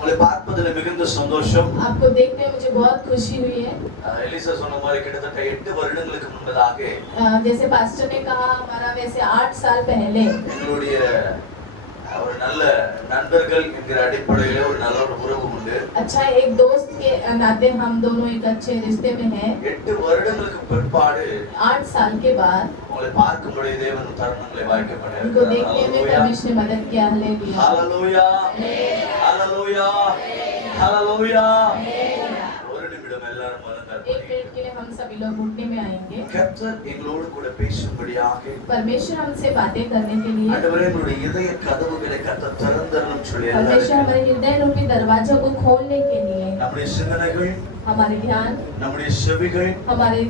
உங்களை பார்ப்பதில் மிகுந்த சந்தோஷம். आपको देखने में मुझे बहुत खुशी हुई है. எலிசா சொன்ன மாதிரி கிட்டத்தட்ட 8 வருடங்களுக்கு முன்பதாக जैसे पास्टर ने कहा हमारा वैसे 8 साल पहले எங்களுடைய ஒரு நல்ல நண்பர்கள் என்கிற அடிப்படையில் ஒரு நல்ல ஒரு உறவு உண்டு. अच्छा एक दोस्त के नाते हम दोनों एक अच्छे रिश्ते में हैं. 8 வருடங்களுக்கு பிற்பாடு 8 साल के बाद உங்களை பார்க்கும்படி தேவன் தருணங்களை வாய்க்கப்பட்டார். उनको देखने में परमेश्वर ने मदद किया. Hallelujah hallelujah hallelujah. ஒரு நிமிடம் எல்லாரும் एक मिनट के लिए हम सभी लोग घुटने में आएंगे. கர்த்தர் எங்களோடு கூட பேசும்படியாக परमेश्वर हमसे बातें करने के लिए ஆண்டவரே நம்முடைய இதய கதவுகளை கர்த்தர் திறந்தருளும் சொல்லி परमेश्वर हमारे हृदय रूपी दरवाजों को खोलने के लिए நம்முடைய சிந்தனைகள் हमारे ध्यान நம்முடைய செவிகள் हमारे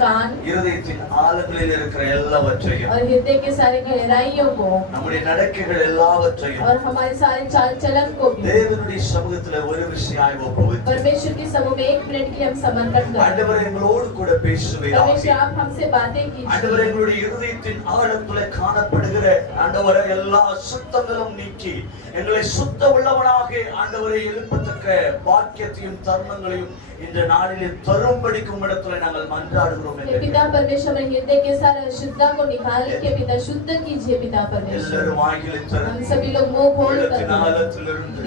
कान இதயத்தின் ஆழங்களில் இருக்கிற எல்லாவற்றையும் और हृदय के सारे गहराइयों को நம்முடைய நடக்கைகள் எல்லாவற்றையும் और हमारे सारे चाल चलन को भी தேவனுடைய சமூகத்தில் ஒரு விஷயமாய் ஒப்புவித்து परमेश्वर के समूह में 1 मिनट के लिए हम समर्पण करते हैं. ஆண்டவரே எங்களோடு கூட பேசுவீராக. परमेश्वर आप हमसे बातें कीजिए. ஆண்டவரே எங்களுடைய இதயத்தின் ஆழத்திலே காணப்படுகிற ஆண்டவரே எல்லா சுத்தங்களும் நீக்கி எங்களை சுத்த உள்ளவனாக ஆண்டவரை எழுப்பத்தக்க பாக்கியத்தையும் தருணங்களையும் இந்த நாளிலே தரும்படிக்கும் இடத்துல நாங்கள் மன்றாடுகிறோம். पिता परमेश्वर हमारे हृदय के सारे अशुद्धता को निकाल के पिता शुद्ध कीजिए. पिता परमेश्वर எல்லாரும் வாயிலை திறந்து हम सभी लोग मुंह खोल कर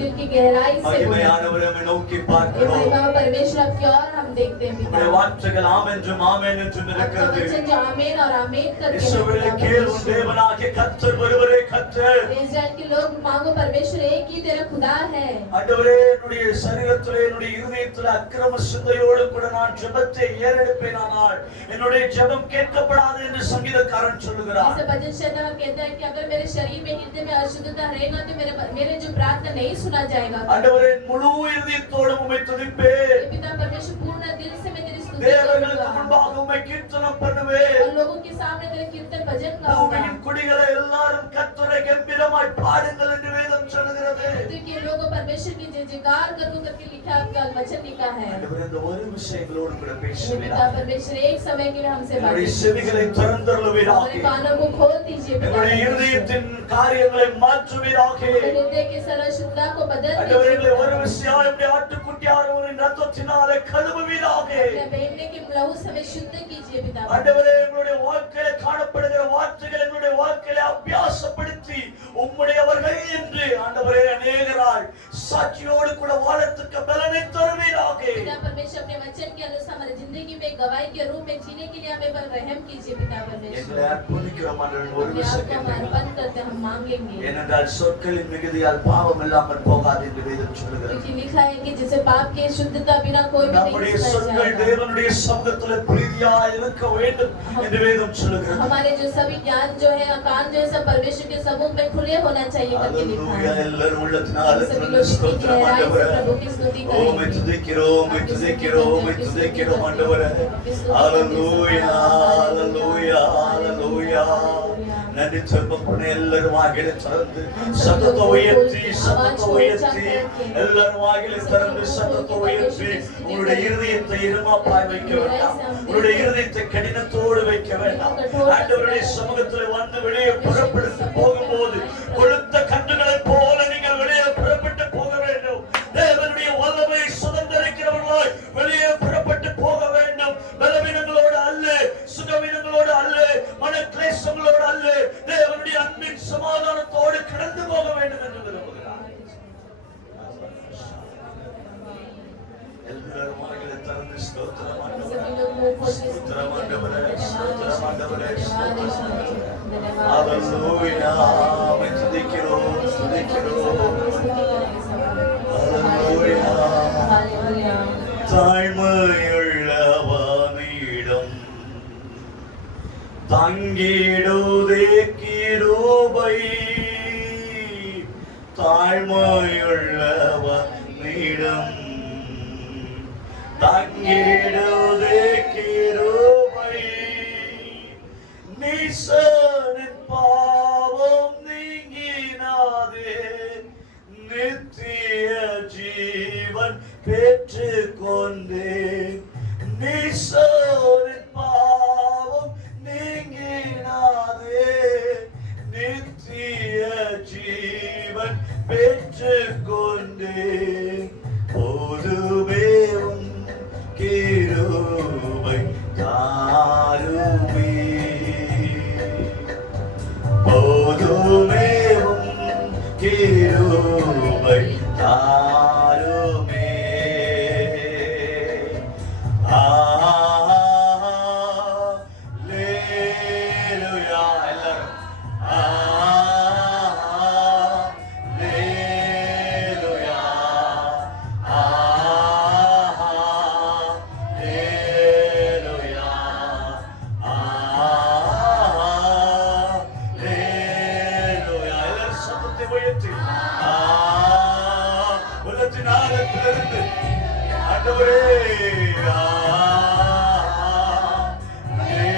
दिल की गहराई से மகிமையானவரை நோக்கி பார்க்கிறோம். महिमा परमेश्वर आपकी ओर हम देखते हैं. पिता உம்முடைய வார்த்தைகள் ஆமென் என்றும் ஆமென் என்றும் இருக்கிறது. वचन जो आमीन और आमीन करके இஸ்ரவேலை கேள் உன் தேவனாகிய கர்த்தர் ஒருவரே கர்த்தர். इस्राएल के लोग मांगो परमेश्वर एक ही तेरा खुदा है. ஆண்டவரே என்னுடைய சரீரத்திலே என்னுடைய இதயத்திலே அக்கிரம சிந்தையோடு கூட நான் ஜெபத்தை ஏறெடுப்பேனானால் என்னுடைய ஜெபம் கேட்கப்படாது என்று சங்கீதக்காரன் சொல்லுகிறார். ऐसे भजन कहता है कि अगर मेरे शरीर में हृदय में अशुद्धता रहेगा तो मेरे जो प्रार्थना नहीं सुना जाएगा. ஆண்டவரே முழு இதயத்தோடு உம்மை துதிப்பேன். पिता परमेश्वर पूर्ण दिल से मैं तेरी स्तुति தேவர்களுக்கு करूंगा முன்பாக உம்மை கீர்த்தனம் பண்ணுவேன். और लोगों के सामने तेरे कीर्तन भजन गाऊंगा. பூமியின் குடிகளே எல்லாரும் கர்த்தரை கம்பீரமாய் பாடுங்கள் என்று வேதம் சொல்கிறது. क्योंकि लोगों परमेश्वर की जयजयकार करो करके लिखा आपका वचन लिखा है. ஆண்டவரே இந்த ஒரு விஷயங்களோடு கூட पिता பேசுவீராக. परमेश्वर एक समय के लिए हमसे बात என்னுடைய कीजिए. செவிகளை திறந்தருளுவீராக. हमारे कानों को खोल दीजिए. என்னுடைய இதயத்தின் காரியங்களை மாற்றுவீராக. हृदय के सारा शुद्धता को बदल ஆண்டவரே दीजिए. ஒரு விஷயம் என்னுடைய ஆட்டுக்குட்டியானவரின் இரத்தத்தினாலே கழுவுவீராக. बेटे के लहू से हमें शुद्ध कीजिए. पिता ஆண்டவரே எங்களுடைய வாழ்க்கையில காணப்படுகிற வார்த்தைகள் எங்களுடைய வாழ்க்கையில அபியாசப்படுத்தி உம்முடையவர்கள் என்று ஆண்டவரே அநேகரால் சாட்சியோடு கூட வாழத்துக்கு பலனை தருவீராக. पिता परमेश्वर अपने वचन के अनुसार हमारी जिंदगी में गवाही के रूप में जीने के लिए हमें पर रहम कीजिए. पिता परमेश्वर எங்களை அர்ப்பணிக்கிறோம் ஆண்டவரே ஒரு अपने आप को हम விஷயம் अर्पण करते हैं. हम मांगेंगे ஏனென்றால் சொற்களின் மிகுதியால் பாவம் இல்லாமல் போகாது என்று வேதம் சொல்கிறது. क्योंकि लिखा है कि जिसे पाप की शुद्धता बिना कोई भी நம்முடைய नहीं சொற்கள் जाएगा. தேவனுடைய சமூகத்தில் பிரீதியாய் இருக்க வேண்டும் என்று வேதம் சொல்கிறது. हमारे जो सभी ज्ञान जो है कान जो है सब परमेश्वर के समूह में खुले होना चाहिए करके लिखा அல்லேலூயா. है. எல்லாரும் உள்ளத்தினால सभी लोग ஸ்தோத்திரம் गहराई से ஆண்டவரே. प्रभु की स्तुति உம்மை करेंगे. துதிக்கிறோம் உம்மை துதிக்கிறோம் உம்மை துதிக்கிறோம் ஆண்டவரே. ஹalleluya ஹalleluya ஹalleluya. நன்றி சொல்லுங்க எல்லாரும் வாயிலை திறந்து சத்தத்தை உயர்த்தி எல்லாரும் வாயிலை திறந்து சத்தத்தை உயர்த்தி உங்களுடைய இருதயத்தை இருமாப்பாய் வைக்க வேண்டாம். உங்களுடைய இருதயத்தை கடினத்தோடு வைக்க வேண்டாம். ஆண்டவருடைய சமூகத்தில் வந்து வெளியே புறப்பட்டு போகும்போது கொழுத்த கன்றுகளை போல நீங்கள் வெளியே புறப்பட்டு போக வேண்டும். தேவனுடைய வல்லமை சுதந்திரிக்கிறவர்களாய் வெளியே புறப்பட்டு போக வேண்டும். பலவீனங்களோடு அல்ல, சுகவீனங்களோடு அல்ல, மனக்லேசங்களோடு அல்ல, தேவனுடைய அன்பின் சமாதானத்தோடு கடந்து போக வேண்டும் என்று விரும்புகிறார். எல்லாரும் வாயிலை திறந்து ஸ்தோத்திரம் ஆண்டவரே, ஸ்தோத்திரம் ஆண்டவரே, ஸ்தோத்திரம் ஆண்டவரே, ஸ்தோத்திரம். ஹalleluya. உம்மை துதிக்கிறோம் துதிக்கிறோம். ஹalleluya. தாழ்மையுள்ளவனிடம் தங்கிடுதே கிருபை. தாழ்மையுள்ளவனிடம் தங்கிடுதே கிருபை. நீசனின் பாவம் நீங்கினாதே நித்திய ஜீவன் பெற்றுக் கொண்டேன். நீசனின் பாவம் நீங்கினாதே நித்திய ஜீவன் பெற்றுக் கொண்டேன் போதுமே உம் கிருபை தாருமே போதுமே உம் கிருபை தாருமே அல்லேலூயா எல்லாரும் அல்லேலூயா அல்லேலூயா அல்லேலூயா எல்லாரும் சத்தத்தை உயர்த்தி உள்ளத்தின் ஆழத்திலிருந்து ஆண்டவரே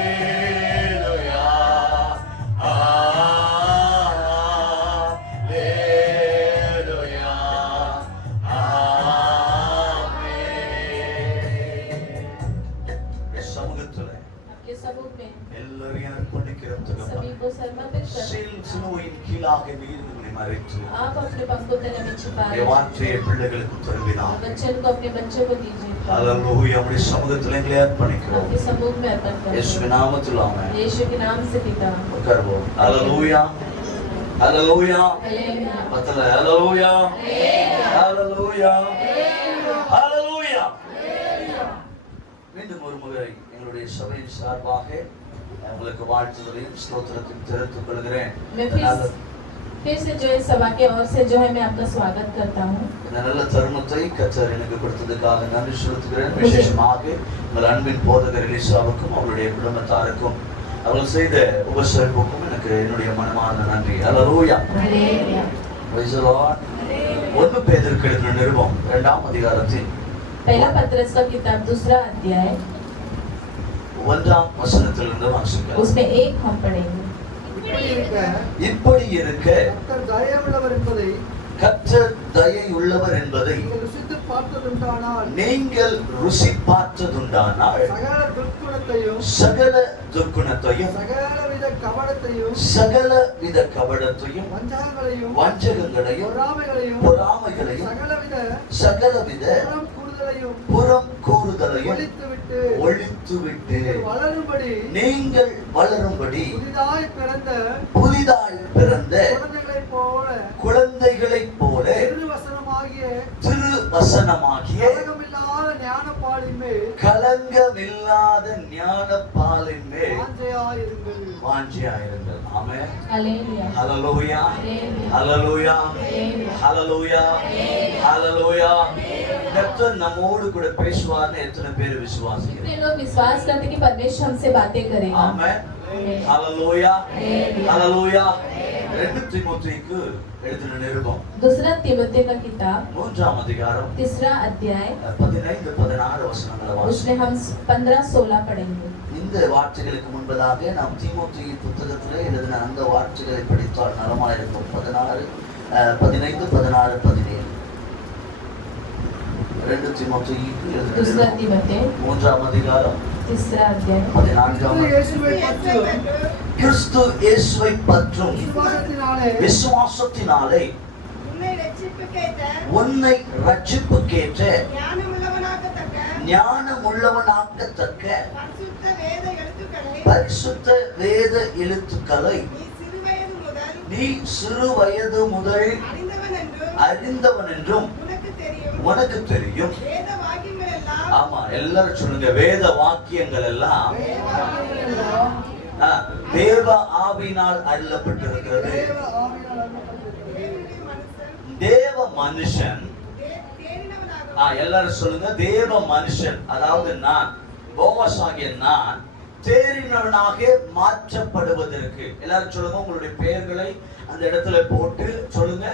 அல்லேலூயா அல்லேலூயா ஆமென் சமூகத்துல आपके सबूत में எல்லாரையும் அர்ப்பணிக்கிறதுக்கு सभी को समर्पित कर சிலுவையின் கீழாக நீர் உங்களை மறைத்து आप अपने पंखों तले में छुपा உடைய வார்த்தையை பிள்ளைகளுக்கு தருவினார் वचन को अपने बच्चों को दीजिए அல்லேலூயா நம்முடைய சமூகத்துல எங்களை அர்ப்பணிக்கிறோம் आपके सबूत में अर्पण करते இயேசுவின் நாமத்தில் ஆமென் हैं यीशु के नाम से पिता உட்காருவோம் அல்லேலூயா அல்லேலூயா हालेलुया பத்தல அல்லேலூயா அல்லேலூயா அல்லேலூயா மீண்டும் ஒரு முறை எங்களுடைய சபையின் சார்பாக உங்களுக்கு வாழ்த்துதலையும் ஸ்தோத்திரத்தையும் தெரிவித்துக் கொள்கிறேன் मैं फिर से जो इस सभा के ओर से जो है मैं आपका स्वागत करता हूँ இந்த நல்ல தருணத்தை கர்த்தர் எனக்கு கொடுத்ததுக்காக நன்றி செலுத்துகிறேன் விசேஷமாக உங்கள் அன்பின் போதகர் எலிசாவுக்கும் அவருடைய குடும்பத்தாருக்கும் அவர்கள் செய்த உபசரிப்புக்கும் எனக்கு என்னுடைய மனமார்ந்த நன்றி அல்லேலூயா हालेलुया Praise the Lord. 1 பேதுருக்கு எழுதின நிருபம் 2ஆம் அதிகாரத்தின் पहला पत्रस का किताब 2 अध्याय 1ஆம் வசனத்திலிருந்து வாசிக்கலாம். उसमें 1 हम पढ़ेंगे இப்படி இருக்க கர்த்தர் தயவுள்ளவர் என்பதை கர்த்தர் தயை உள்ளவர் என்பதை நீங்கள் ருசித்து பார்த்ததுண்டானால் நீங்கள் ருசி பார்த்ததுண்டானால் சகல துர்க்குணத்தையும் சகல துர்க்குணத்தையும் சகலவித கபடத்தையும் சகலவித கபடத்தையும் வஞ்சகங்களையும் வஞ்சகங்களையும் பொறாமைகளையும் பொறாமைகளையும் சகலவித புறம் கூறுதலையும் புறம் கூறுதலையும் ஒழித்துவிட்டு வளரும்படி நீங்கள் வளரும்படி புதிதாய் பிறந்த குழந்தைகளைப் போல திருவசனமாகிய கலங்கமில்லாத ஞானப்பாலின் மேல் வாஞ்சையாயிருங்கள். ஆமென். हालेलुया ஹல்லேலூயா ஹல்லேலூயா ஹல்லேலூயா ஹல்லேலூயா. கர்த்தர் நம்மோடு கூட பேசுவார்னு எத்தனை பேர் விசுவாசிக்கிறீங்க? कितने लोग विश्वास करते हैं कि परमेश्वर हमसे बातें करेगा ஆமென். ஹல்லேலூயா ஹல்லேலூயா. 2 தீமோத்தேயுக்கு எழுதின நிருபம் 2 तीमुथियुस का किताब 3ஆம் அதிகாரம் 3 अध्याय 15-16 வசனங்களை उसमें வாசிக்கலாம். हम 15-16 पढ़ेंगे இந்த வார்த்தைகளுக்கு முன்பதாக நாம் தீமோத்தேயு புத்தகத்திலே எழுதின அந்த வார்த்தைகளை படித்தால் நலமாயிருக்கும். 15, 16, 17. 2 தீமோத்தேயுக்கு எழுதின 2 நிருபம் तीमुथियुस 3ஆம் அதிகாரம் 3 अध्याय 14ஆம் கிறிஸ்து இயேசுவை பற்றும் விசுவாசத்தினாலே உன்னை ரட்சிப்புக்கேற்ற ஞானமுள்ளவனாக்கத்தக்க பரிசுத்த வேத எழுத்துக்களை நீ சிறு வயது முதல் அறிந்தவன் என்றும் உனக்கு தெரியும். ஆமா, எல்லாரும் சொல்லுங்க, வேத வாக்கியங்கள் எல்லாம் தேவ ஆவியினால் அருளப்பட்டிருக்கிறது. தேவ மனுஷன், எல்லாரும் சொல்லுங்க, தேவ மனுஷன், அதாவது நான், போவாஸ் ஆகிய நான் தேறினவனாக மாற்றப்படுவதற்கு. எல்லாரும் சொல்லுங்க, உங்களுடைய பெயர்களை அந்த இடத்துல போட்டு சொல்லுங்க.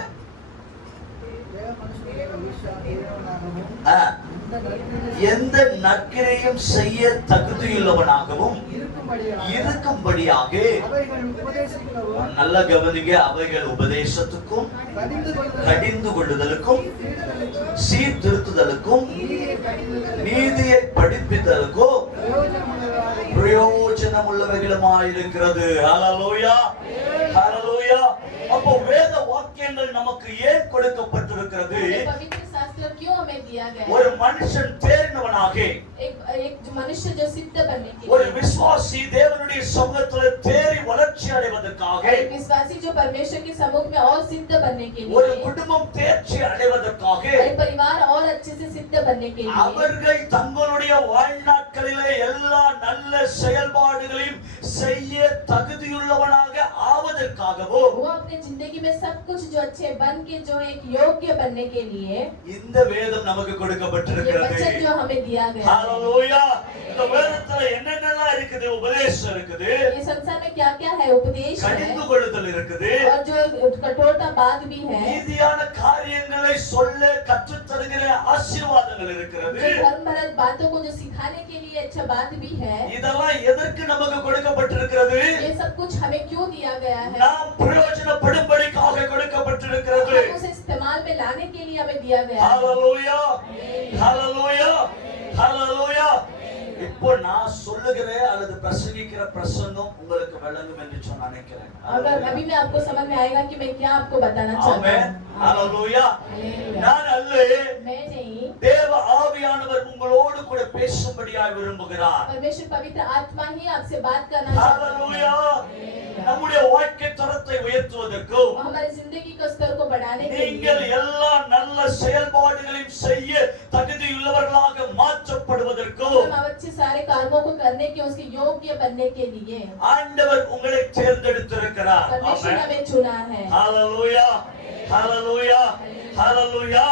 எந்த நற்கிரையும் செய்ய தகுதியுள்ளவனாகவும் இருக்கும்படியாக நல்ல கவனிங்க, அவைகள் உபதேசத்துக்கும் கடிந்து கொள்ளுதலுக்கும் சீர்திருத்துதலுக்கும் நீதியை படிப்பித்தலுக்கும் பிரயோஜனம் உள்ளவைகளுமாயிருக்கிறது. ஹல்லேலூயா ஹல்லேலூயா. அப்போ வேத வாக்கியங்கள் வேதங்கள் நமக்கு ஏன் கொடுக்கப்பட்டிருக்கிறது? ये पवित्र शास्त्र क्यों हमें दिया गया ஒரு है? மனுஷன் தேறினவனாக, एक जो मनुष्य जो सिद्ध बनने के ஒரு लिए, விசுவாசி தேவனுடைய சமூகத்தில் தேறி வளர்ச்சி அடைவதற்காக, एक विश्वासी जो परमेश्वर के सम्मुख में और सिद्ध बनने के ஒரு लिए, குடும்பம் தேர்ச்சி அடைவதற்காக, एक परिवार और अच्छे से सिद्ध बनने के लिए, அவர்கள் தங்களுடைய வாழ்நாட்களிலே எல்லா நல்ல செயல்பாடுகளையும் செய்ய தகுதியுள்ளவனாக ஆவதற்காகவோ, वो अपने जिंदगी में सब कुछ जो अच्छे बन के जो है एक योग्य बनने के लिए இந்த வேதம் நமக்கு ये கொடுக்கப்பட்டிருக்கிறது. वचन जो हमें दिया गया है। ஹalleluya. இந்த வேதத்துல என்னென்னலாம் இருக்குது? உபதேசம் இருக்குது, ये संसार में क्या क्या है? उपदेश கடிந்து है கொள்ளுதல் இருக்குது, और जो कठोरता बात भी है, நீதியான காரியங்களை சொல்ல கற்றுத் தருகிற ஆசீர்வாதங்கள் இருக்கிறது. जो धर्मभरत बातों को जो सिखाने के लिए अच्छा बात भी है। இதெல்லாம் எதற்கு நமக்கு கொடுக்கப்பட்டிருக்கிறது? ये सब कुछ हमें क्यों दिया गया है? நாம் பிரயோஜனப்படும்படிக்காக கொடுக்கப்பட்டிருக்கிறது. हम उसे इस्तेमाल में लाने के लिए हमें दिया गया है। ஹalleluya, ஹalleluya, ஹalleluya. இப்போ நான் சொல்லுகிற அல்லது பிரசங்கிக்கிற பிரசங்கம் உங்களுக்கு விளங்கும் என்று நான் நினைக்கிறேன். अगर अभी मैं आपको समझ में आएगा कि मैं क्या आपको बताना चाहता ஆமென். हूँ। ஹalleluya. हालेलुया। நான் அல்ல, मैं नहीं, தேவ ஆவியானவர் உங்களோடு கூட பேசும்படியாய் விரும்புகிறார். परमेश्वर पवित्र आत्मा ही आपसे बात करना चाहता है। ஹalleluya. நம்முடைய வாழ்க்கை தரத்தை உயர்த்துவதற்கும், हमारी जिंदगी के स्तर को बढ़ाने के நீங்கள் लिए, எல்லா நல்ல செயல்பாடுகளையும் செய்ய தகுதியுள்ளவர்களாக மாற்றப்படுவதற்கும் हम अच्छे सारे कामों को करने के उसके योग्य बनने के लिए ஆண்டவர் உங்களை தேர்ந்தெடுத்திருக்கிறார். परमेश्वर ஆமென். हमें चुना है। ஹalleluya, ஹalleluya, ஹalleluya.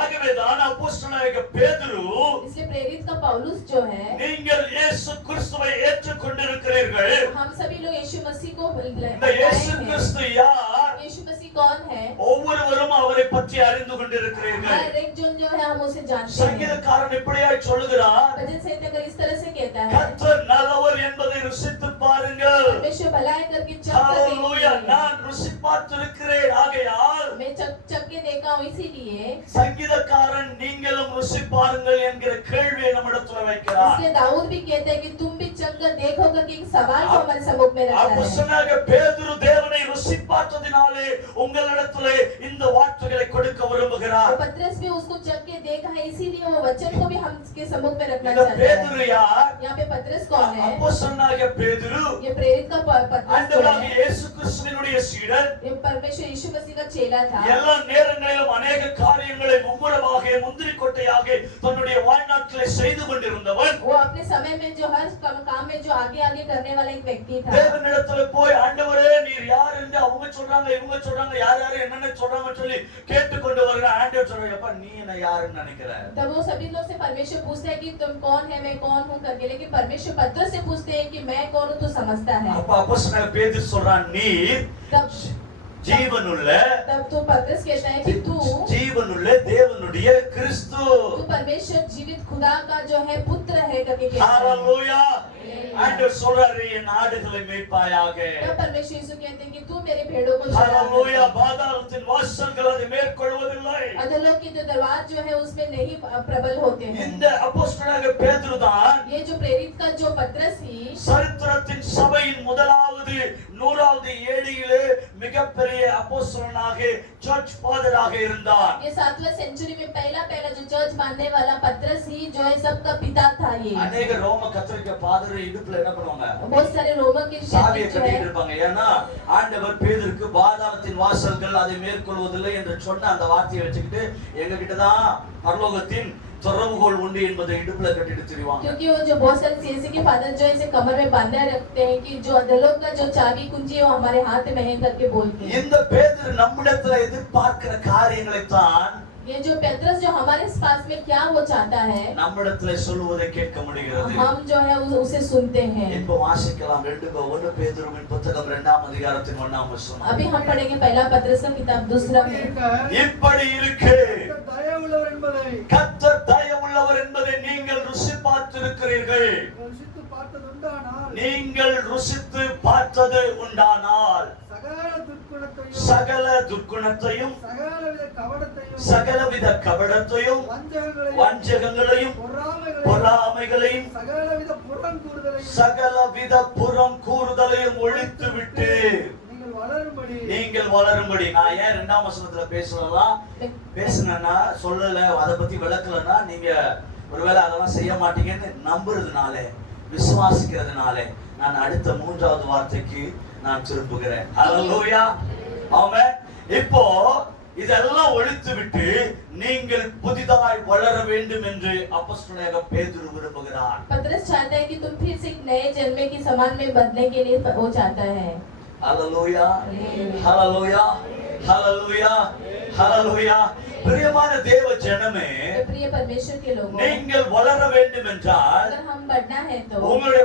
ஆகவேதான் அப்போஸ்தலனாகிய பேதுரு, इसलिए प्रेरित का पौलुस जो है, நீங்கள் இயேசு கிறிஸ்துவை ஏற்றுக்கொண்டிருக்கிறீர்கள். हम सभी लोग यीशु मसीह को இந்த இயேசு கிறிஸ்து யார்? यीशु मसीह कौन है? ஒவ்வொருவரும் அவரை பற்றி அறிந்து கொண்டிருக்கிறீர்கள். हर एक जन जो है हम उसे जानते हैं। சங்கீதக்காரன் இப்படியாய் சொல்லுகிறார், भजन संहिता इस तरह से कहता है, கர்த்தர் நல்லவர் என்பதை ருசித்து பாருங்கள். परमेश्वर भलाई करके चख कर ஹalleluya. देखिए। நான் ருசி பார்த்திருக்கிறேன். ஆகையால் मैं चख के देखा हूँ, इसीलिए சங்கீதக்காரன் நீங்களும் ருசி பாருங்கள் என்கிற கேள்வியை நம்மிடத்துல வைக்கிறார். इसलिए दाऊद भी कहता है कि तुम भी चख कर देखो करके एक सवाल को हमारे सम्मुख में रखा है। அப்போஸ்தலனாகிய பேதுரு தேவனை ருசி பார்த்ததினாலே உங்களிடத்திலே இந்த வார்த்தைகளை கொடுக்க விரும்புகிறார். और पतरस भी उसको चख के देखा है, इसीलिए वो वचन को भी हम इसके सम्मुख में रखना இந்த चाहते பேதுரு हैं। யார்? यहाँ पे पतरस कौन है? அப்போஸ்தலனாகிய பேதுரு ये प्रेरित का पतरस जो ஆண்டவராகிய है, இயேசு கிறிஸ்துவினுடைய சீடர். ये परमेश्वर यीशु मसीह का चेला था। எல்லா நேரங்களிலும் அநேக காரியங்களை மும்முரமாக முந்திரிக்கொட்டையாக தன்னுடைய வாழ்நாட்டிலே செய்து கொண்டிருந்தவன். वो अपने समय में जो हर काम में जो आगे आगे करने वाला एक व्यक्ति था। தேவனிடத்துல போய் ஆண்டவரே நீர் யார் என்று அவங்க சொல்றாங்க இவங்க சொல்றாங்க யார் யார் என்னென்ன சொல்றாங்க சொல்லி கேட்டுக்கொண்டு வருகிற ஆண்டவர் சொல்றாரு, அப்பா நீ என்ன யாருன்னு நினைக்கிற? तब वो सभी लोग से परमेश्वर पूछता है कि तुम कौन है, मैं कौन हूँ करके, लेकिन परमेश्वर पतरस से पूछते हैं कि मैं कौन हूँ, तू समझता है। அப்ப அப்போஸ்தலனாகிய பேதுரு சொல்றான், நீர் तब ஜீவனுள்ள तू पतरस कहता है कि तू ஜீவனுள்ள தேவனுடைய கிறிஸ்து. परमेश्वर जीवित खुदा का जो है पुत्र है करके कहता है। ஹalleluya. ஆண்டவர் சொல்றாரு, என் ஆடுகளை மேய்ப்பாயாக. तब परमेश्वर यीशु कहते हैं कि तू मेरे भेड़ों को ஹalleluya. பாதாளத்தின் வாசல்கள் அதை மேற்கொள்வதில்லை. अधोलोक के जो दरवाजे जो है उसमें नहीं प्रबल होते हैं। இந்த அப்போஸ்தலனாகிய பேதுரு தான் ये जो प्रेरित का जो पतरस ही சரித்திரத்தின் சபையின் முதலாவது 100வது ஏடியிலே மிகப்பெரிய அப்போஸ்தலனாக சர்ச் ஃபாதராக இருந்தார். ये 7वीं सेंचुरी में पहला जो चर्च बांधने वाला पतरस ही जो है सबका पिता था। ये அநேக ரோம கத்தோலிக்க பாதர் இடுப்புல என்ன பண்ணுவாங்க? बहुत सारे रोमन के சாவியை जो கட்டிட்டு है இருப்பாங்க. ஏன்னா ஆண்டவர் பேதுருக்கு பாதாளத்தின் வாசல்கள் அதை மேற்கொள்வதில்லை என்று சொன்ன அந்த வார்த்தையை வச்சுக்கிட்டு எங்க கிட்டதான் பரலோகத்தின் திறவுகோல் உண்டு என்பதை இடுப்புல கட்டிட்டு திரிவாங்க. क्योंकि वो जो बहुत सारे सीएससी के फादर जो इसे कमर में बांधे रखते हैं कि जो अधोलोक का जो चाबी कुंजी है वो हमारे हाथ में है करके बोलते हैं। இந்த பேதுரு நம்மிடத்துல எதிர்பார்க்கிற காரியங்களை தான் ये जो पेत्रस जो हमारे पास में क्या वो चाहता है, நம்மிடத்துல சொல்லுவதை கேட்க முடிகிறது. हम जो है उसे सुनते हैं। இப்போ வாசிக்கலாம் 1 பேதுருவின் புத்தகம் 2ஆம் அதிகாரத்தின் 1ஆம் வசனம். अभी हम पढ़ेंगे पहला पतरस का किताब 2 में। இப்படி இருக்கு, தயவுள்ளவர் என்பதை கர்த்தர் தயவுள்ளவர் என்பதை நீங்கள் ருசி பார்த்திருக்கிறீர்கள். ருசித்து பார்த்ததுண்டானால் நீங்கள் ருசித்து பார்த்தது உண்டானால் சகல துர்க்குணத்தையும் சகல துர்க்குணத்தையும் சகலவித கபடத்தையும் சகலவித கபடத்தையும் வஞ்சகங்களையும் வஞ்சகங்களையும் பொறாமைகளையும் சகலவித புறம் கூறுதலையும் சகலவித புறம் கூறுதலையும் ஒழித்து விட்டு வளரும்படி நீங்கள் வளரும்படி. நான் ஏன் 2ஆம் வசனத்துல பேசுனேன்னா சொல்லல, அதை பத்தி விளக்கலன்னா நீங்க ஒருவேளை அதெல்லாம் செய்ய மாட்டீங்கன்னு நம்புறதுனால, விசுவாசிக்கிறதுனால நான் அடுத்த 3வது வார்த்தைக்கு நான் திரும்புகிறேன். ஹல்லேலூயா, ஆமென். இப்போ இதெல்லாம் ஒழித்து விட்டு நீங்கள் புதிதாய் வளர வேண்டும் என்று அப்போஸ்தலனாகிய பேதுரு விரும்புகிறார். पतरस चाहता है कि तुम फिर से एक नए जन्मे के समान में बदलने के लिए वो चाहता है. ஹல்லேலூயா, ஹல்லேலூயா, ஹல்லேலூயா, ஹல்லேலூயா. பிரியமான தேவ ஜனமே, प्रिय परमेश्वर के लोगों, நீங்கள் வளர வேண்டும் என்றால் अगर हम बढ़ना है तो உங்களுடைய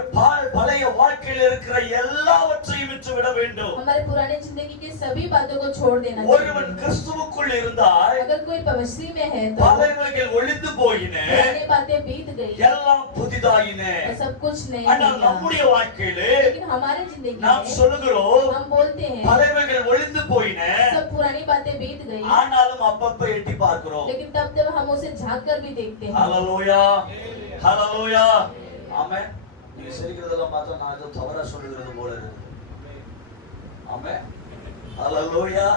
பழைய வாழ்க்கையில் இருக்கிற எல்லாவற்றையும் விட்டு விட வேண்டும். हमारे पुराने जिंदगी की सभी बातों को छोड़ देना ஒருவன் चाहिए. கிறிஸ்துவுக்குள் இருந்தால் अगर कोई पवित्र में है तो பழையவைகள் ஒழிந்து போயின, पुरानी बातें बीत गई, எல்லாம் புதிதாயின. और सब कुछ नया ஆனால் हो நம்முடைய गया. வாழ்க்கையிலே लेकिन हमारे जिंदगी நாம் में சொல்லுகிறோம், हम बोलते हैं பழையவைகள் ஒழிந்து போயின, सब पुरानी बातें बीत गई, ஆனாலும் அப்பப்ப எட்டி பார்க்கிறோம். लेकिन तब जब हम उसे झांक कर भी देखते हैं. ஹல்லேலூயா, ஹல்லேலூயா, ஆமென். நீங்க சிரிக்கிறதெல்லாம் பார்த்தா நான் ஏதோ தவறா சொல்லுகிறது போல இருக்கு. ஆமென், ஹல்லேலூயா,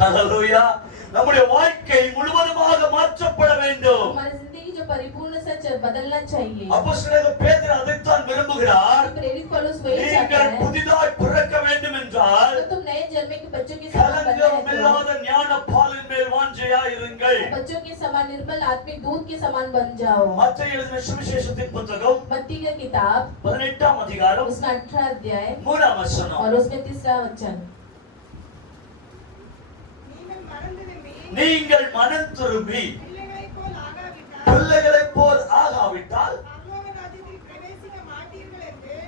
ஹல்லேலூயா. நம்முடைய வாழ்க்கை முழுவதுமாக மாற்றப்பட வேண்டும். हमारी जिंदगी जो परिपूर्ण सच बदलना चाहिए. அப்போஸ்தலனாகிய பேதுரு அதைத்தான் விரும்புகிறார். प्रेरित पौलुस वही चाहता நீங்கள் है. புதிதாய் பிறக்க வேண்டும் என்றால் अगर तुम नए जन्मे के बच्चों के समान बनना கலங்கம் है இல்லாத ஞான பாலின் மேல் வாஞ்சையாயிருங்கள். तो बच्चों के समान निर्मल आत्मिक दूध के समान बन जाओ. மத்தேயு எழுதின சுவிசேஷத்தின் புத்தகம் मत्ती का किताब 18ஆம் அதிகாரம் उसका 18 अध्याय 3ஆம் வசனம். और उसमें 3रा वचन. நீங்கள் மனம் திரும்பி பிள்ளைகளைப் போல் பிள்ளைகளைப் போல் ஆகாவிட்டால் ஆகாவிட்டால் பரலோக ராஜ்யத்தில் பிரவேசிக்க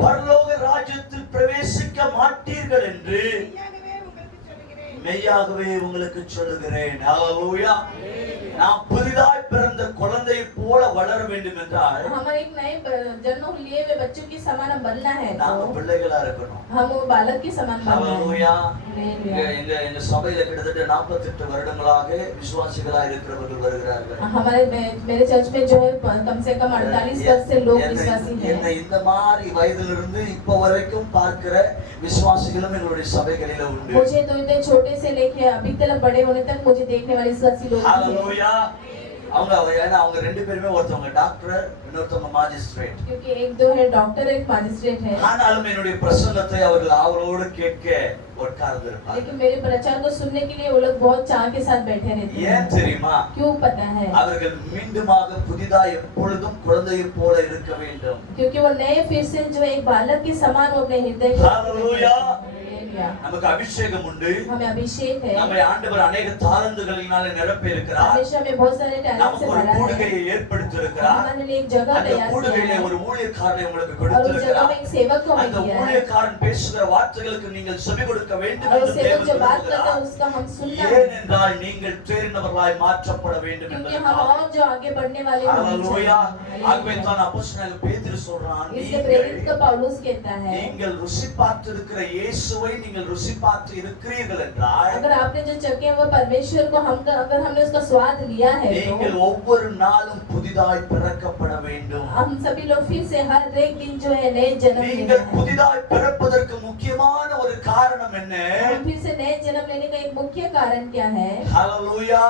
பரலோக ராஜ்யத்தில் பிரவேசிக்க மாட்டீர்கள் என்று மாட்டீர்கள் என்று மெய்யாகவே உங்களுக்கு மெய்யாகவே உங்களுக்கு சொல்லுகிறேன். சொல்லுகிறேன். ஹல்லேலூயா. நாம் புதிதாய் பிறந்த குழந்தையை போல வளர வேண்டும் என்றால் हमारे एक नए जन्म लिए हुए बच्चों के समान हम बनना है நாம तो பிள்ளைகளா இருக்கணும். हम वो बालक के समान बनना ஹல்லேலூயா. है. எங்க சபையில கிட்டத்தட்ட 48 வருடங்களாக விசுவாசிகளா இருக்கிறவர்கள் வருகிறார்கள். हमारे मेरे चर्च में जो है कम से कम 48 वर्ष से लोग विश्वासी என்னை हैं. இந்த மாதிரி வயதிலிருந்து இப்போ வரைக்கும் பார்க்கிற விசுவாசிகளும் எங்களுடைய சபைகளில உண்டு. मुझे तो इतने छोटे से लेके अभी तक बड़े होने तक मुझे देखने वाले विश्वासी लोग भी हैं. ஹல்லேலூயா. அவங்க ரெண்டு பேருமே ஒருத்தவங்க டாக்டர், இன்னொருத்தவங்க மாஜிஸ்ட்ரேட். क्योंकि एक दो है डॉक्टर एक मजिस्ट्रेट है. ஆனாலும் என்னுடைய பிரசங்கத்தை அவர்கள் ஆவலோடு கேட்க உட்கார்ந்திருப்பார்கள். लेकिन मेरे प्रचार को सुनने के लिए वो लोग बहुत चाह के साथ बैठे रहते ஏன் हैं. தெரியுமா? क्यों पता है? அவர்கள் மீண்டுமாக புதிதாய் எப்பொழுதும் குழந்தையைப் போல இருக்க வேண்டும். क्योंकि वो नए फिर से जो एक बालक के समान वो अपने हृदय को हालेलुया. हालेलुया. நமக்கு அபிஷேகம் உண்டு. हमें अभिषेक है. நம்மை ஆண்டவர் अनेक தாளந்துகளினாலே நிரப்பி இருக்கிறார். हमेशा में बहुत सारे टैलेंट से நமக்கு ஒரு भरा है. கூடுகையை ஏற்படுத்தி இருக்கிறார். हमारे लिए एक जगह அந்த तैयार किया கூடுகையிலே है. ஒரு ஊழியக்காரனை உங்களுக்கு और उस जगह கொடுத்திருக்கிறார். में एक सेवक को हमें அந்த दिया है. ஊழியக்காரன் பேசுகிற வார்த்தைகளுக்கு நீங்கள் செவி கொடுக்க வேண்டும் और என்று उस सेवक தேவன் जो बात करता है விரும்புகிறார். उसका हम सुनना है. ஏனென்றால் நீங்கள் தேறினவர்களாய் மாற்றப்பட வேண்டும் क्योंकि हम என்பதற்காக. और जो आगे बढ़ने वाले होने ஹல்லேலூயா. ஆகவே चाहिए. தான் அப்போஸ்தலனாகிய பேதுரு சொல்றான், इसलिए प्रेरित का நீங்கள் पौलुस कहता है, நீங்கள் ருசி பார்த்திருக்கிற இயேசுவை நீங்கள் ருசி பார்த்து இருக்கிறீர்கள் என்றால் अगर आपने जो चखे वो परमेश्वर को हम अगर हमने उसका स्वाद लिया है நீங்கள் तो ஒவ்வொரு நாளும் புதிதாய் பிறக்கப்பட வேண்டும். हम सभी लोग फिर से हर एक दिन जो है नए जन्म लेना நீங்கள் है. புதிதாய் பிறப்பதற்கு முக்கியமான ஒரு காரணம் என்ன? हम फिर से नए जन्म लेने का एक मुख्य कारण क्या है? ஹல்லேலூயா.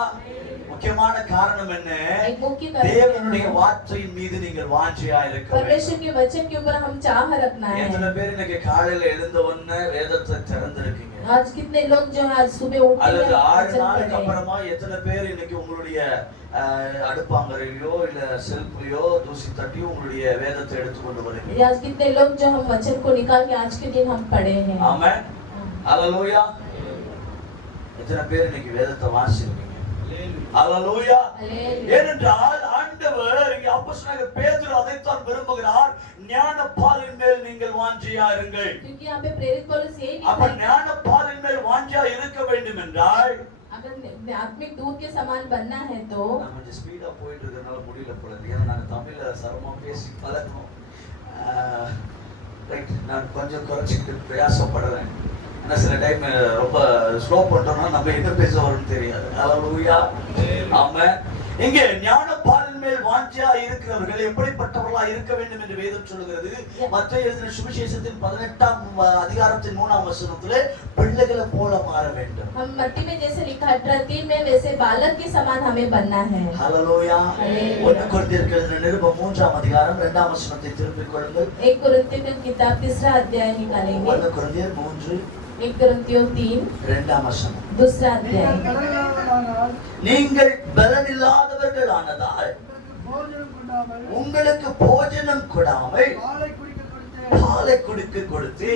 முக்கியமான காரணம் என்ன? एक मुख्य कारण क्या தேவனுடைய है? வார்த்தையின் மீது நீங்கள் வாஞ்சையா இருக்க வேண்டும். परमेश्वर के वचन के ऊपर हम चाह रखना எத்தனை है. பேர் இன்னைக்கு காலையில எழுந்த உடனே வேதத்தை திறந்திருக்கீங்க? आज कितने लोग जो है आज सुबह उठते அல்லது हैं 6 वचन நாளுக்கு पढ़े. அப்புறமா எத்தனை பேர் இன்னைக்கு உங்களுடைய அடுப்பாங்கரையிலோ இல்ல செல்ஃப்லயோ தூசி தட்டி உங்களுடைய வேதத்தை எடுத்து கொண்டு வரீங்க? आज कितने लोग जो हम वचन को निकाल के आज के दिन हम पढ़े हैं. ஆமென். ஹல்லேலூயா. எத்தனை பேர் இன்னைக்கு வேதத்தை வாசிக்கிறீங்க? ஹல்லேலூயா. हालेलुया. ஏனென்றால் ஆண்டவர் இங்கே அப்போஸ்தலனாகிய பேதுரு அதைத்தான் விரும்புகிறார். ஞான பாலின் மேல் நீங்கள் வாஞ்சையா இருங்கள். क्योंकि यहाँ पे प्रेरित पौलुस यही அப்ப लिखा है, ஞான பாலின் மேல் வாஞ்சையா இருக்க வேண்டும் என்றால் अगर आत्मिक दूध के समान बनना है तो நான் கொஞ்சம் ஸ்பீடா போயிட்டு இருக்கறனால முடியல போல இருக்கு. ஏன்னா நாங்க தமிழ்ல சரமா பேசி பழகணும். ரைட், நான் கொஞ்சம் குறைச்சிட்டு பிரயாசப்படுறேன். ஏன்னா சில டைம் ரொம்ப ஸ்லோ பண்றோம்னா நம்ம என்ன பேச வரும்னு தெரியாது. ஹல்லேலூயா. ஆமென். இங்கே ஞான பாலின் பலன் மேல் வாஞ்சியா இருக்கிறவர்கள் எப்படிப்பட்டவர்களா இருக்க வேண்டும் என்று வேதம் சொல்லுகிறது. மத்தேயு எழுதின சுவிசேஷத்தின் 18ஆம் அதிகாரத்தின் 3ஆம் வசனத்திலே பிள்ளைகளை போல மாற வேண்டும். हम मत्ती में जैसे लिखा 18:3 में वैसे बालक के समान हमें बनना है. ஹalleluya. Hallelujah. 1 கொரிந்தியருக்கு எழுதின நிருபம் 3ஆம் அதிகாரம் 2ஆம் வசனத்தை திருப்பிக் கொள்ளுங்கள். 1 कुरिन्थियों की किताब 3रा अध्याय निकालेंगे. 1 கொரிந்தியர் 3 1 कुरिन्थियों 3 2ஆம் வசனம். 2रा अध्याय. நீங்கள் கடனாளர்களானால் நீங்கள் பலனில்லாதவர்கள் ஆனதால் போஜனம் கொண்டாமல் உங்களுக்கு போஜனம் கொடாமல் பாலை குடிக்க கொடுத்து பாலை குடிக்க கொடுத்து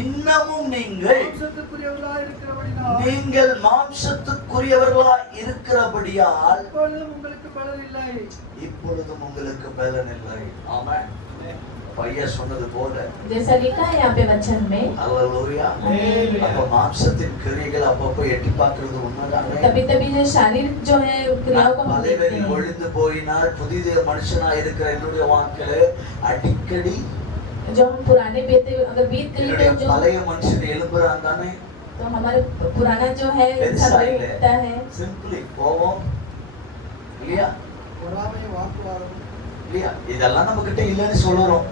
இன்னமும் நீங்கள் மாம்சத்துக்குரியவர்களாய் இருக்கிறபடினால் நீங்கள் மாம்சத்துக்குரியவர்களாய் இருக்கிறபடியால் இப்பொழுதும் உங்களுக்கு பலன் இல்லை. இப்பொழுதும் உங்களுக்கு பலன் இல்லை. ஆமென். பையன் சொன்னது போல जैसा लिखा है यहाँ पे वचन में. ஹalleluya. அப்ப மாம்சத்தின் கிரியைகள் அப்பப்போ எட்டி பார்க்கிறது உண்மைதானே? कभी-कभी जो शारीरिक जो है क्रियाओं को हम देखते பலவீனம் हैं. ஒழிந்து போயினால் புதிய மனுஷனா இருக்கிற என்னுடைய வாழ்க்கையில அடிக்கடி जो हम पुराने बीते अगर बीत गई என்னுடைய तो जो பழைய மனுஷன் எழும்புறான் தானே? तो हमारे पुराना जो है इंसान वही उठता है. சிம்பிளி கோபம் இல்லையா? பொறாமை, வாக்குவாதம், இல்லையா? இதெல்லாம் நம்ம கிட்ட இல்லைன்னு சொல்லுறோம்.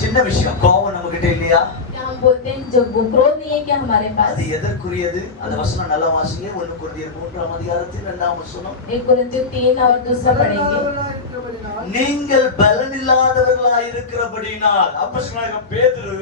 சின்ன விஷயம். கோபம் நம்ம கிட்ட இல்லையா? क्या हम बोलते हैं जो वो क्रोध नहीं है क्या हमारे पास. அது எதற்குரியது? அந்த வசனம் நல்லா வாசிங்க. 1 கொரிந்தியர் 3ஆம் அதிகாரத்தின் 2ஆம் வசனம். 1 कुरिन्थियों 3 और दूसरा पढ़ेंगे. பலனில்லாதவர்களாய் இருக்கிறபடினால் நீங்கள் பலனில்லாதவர்களாய் இருக்கிறபடியினால் அப்போஸ்தலனாகிய பேதுரு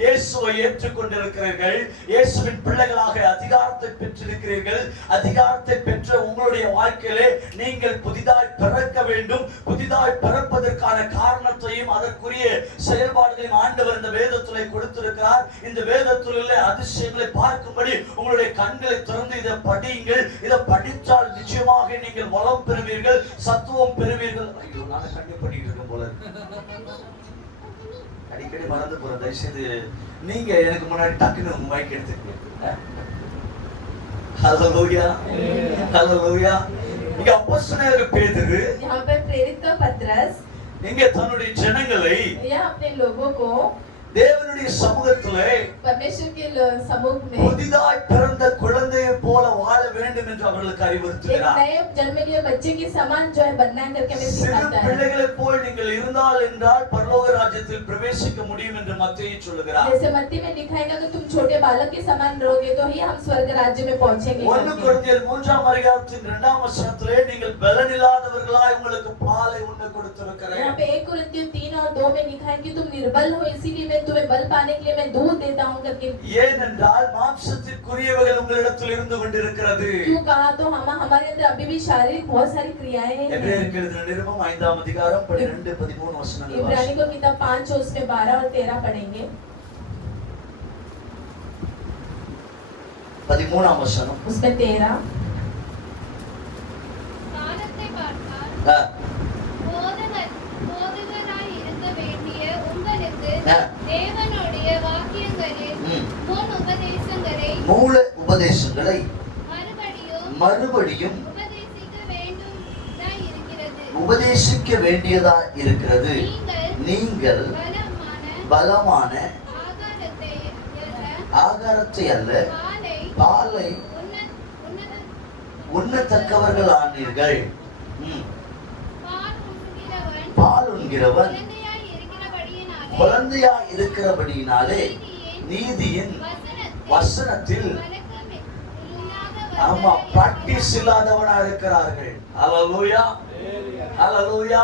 இயேசுவை ஏற்றுக்கொண்டிருக்கிறீர்கள், இயேசுவின் பிள்ளைகளாக அதிகாரத்தை பெற்றிருக்கிறீர்கள். அதிகாரத்தை பெற்ற உங்களுடைய வாழ்க்கையிலே நீங்கள் புதிதாய் பிறக்க வேண்டும். புதிதாய் பிறப்பதற்கான காரணத்தையும் அதற்குரிய செயல்பாடுகளையும் ஆண்டவர் இந்த வேதத்திலே கொடுத்திருக்கிறார். இந்த வேதத்திலே அதிசயங்களை பார்க்கும்படி உங்களுடைய கண்களை திறந்து இதை படியுங்கள். இதை படித்தால் நிச்சயமாக நீங்கள் வளம் பெறுவீர்கள், சத்துவம் பெறுவீர்கள். ஐயோ, நான் கண்ணு பண்ணிட்டு இருக்கேன் போல அடிக்கடி மறந்து போற. தயவுசெய்து நீங்க எனக்கு முன்னாடி டக்குன்னு மைக் எடுத்துக்கீங்க. ஹalleluya, ஹalleluya. இங்க அப்போஸ்தலனாகிய பேதுரு यहाँ पे प्रेरित का पत्रस இங்க தன்னுடைய ஜனங்களை या अपने लोगों को தேவனுடைய சமூகத்திலே परमेश्वर के समूह में புதிதாய் பிறந்த குழந்தையை போல வாழ வேண்டும் என்று அவர்களுக்கு एक அறிவுறுத்துகிறார். नए जन्मे लिए बच्चे के समान जो है बनना करके हमें சிறு सिखाता है. பிள்ளைகளைப் போல் நீங்கள் இருந்தால் என்றால் பரலோக ராஜ்யத்தில் பிரவேசிக்க முடியும் என்று மத்தேயு சொல்லுகிறார். जैसे मत्ती में दिखाएगा कि तुम छोटे बालक के समान रहोगे तो ही हम स्वर्ग राज्य में पहुंचेंगे. 1 கொரிந்தியர் 3ஆம் அதிகாரத்தின் 2ஆம் வசனத்திலே நீங்கள் பலனில்லாதவர்களாய் உங்களுக்கு பாலை உண்ண கொடுத்திருக்கிறேன். यहाँ पे 1 कुरिन्थियों 3 और 2 में लिखा है कि तुम निर्बल हो इसीलिए मैं तुम्हें बल पाने के लिए मैं दूध देता हूं करके. ஏனென்றால் மாம்சத்திற்குரியவைகள் உங்களிடத்தில் இருந்து கொண்டிருக்கிறது. क्यों कहा तो हमारे अंदर अभी भी शारीरिक बहुत सारी क्रियाएं हैं. எபிரேயருக்கு எழுதின நிருபம் 5ஆம் அதிகாரம் 12 13 வசனங்கள் इब्रानी வாசிங்க. को किताब 5 उसमें 12 और 13 पढ़ेंगे. 13ஆம் வசனம். उसमें 13 காலத்தை பார்த்தால் ஆ, போதகராய் இருக்க வேண்டிய உங்களுக்கு ஆ. தேவனுடைய வாக்கியங்களில் ம். முன் உபதேசங்களை மூல உபதேசங்களை மறுபடியும் மறுபடியும் உபதேசிக்க வேண்டியதா இருக்கிறது. உபதேசிக்க வேண்டியதா இருக்கிறது. நீங்கள் பலமான ஆகாரத்தை ஆகாரத்தை அல்ல பாலை பாலை உண்ணத்தக்கவர்கள் ஆனீர்கள். பால் உண்கிறவன் குழந்தையா இருக்கிறபடியினாலே நீதியின் வசனத்தில் ஆமா பிராக்டிஸ் இல்லாதவனா இருக்கிறார்கள். ஹalleluya, ஹalleluya,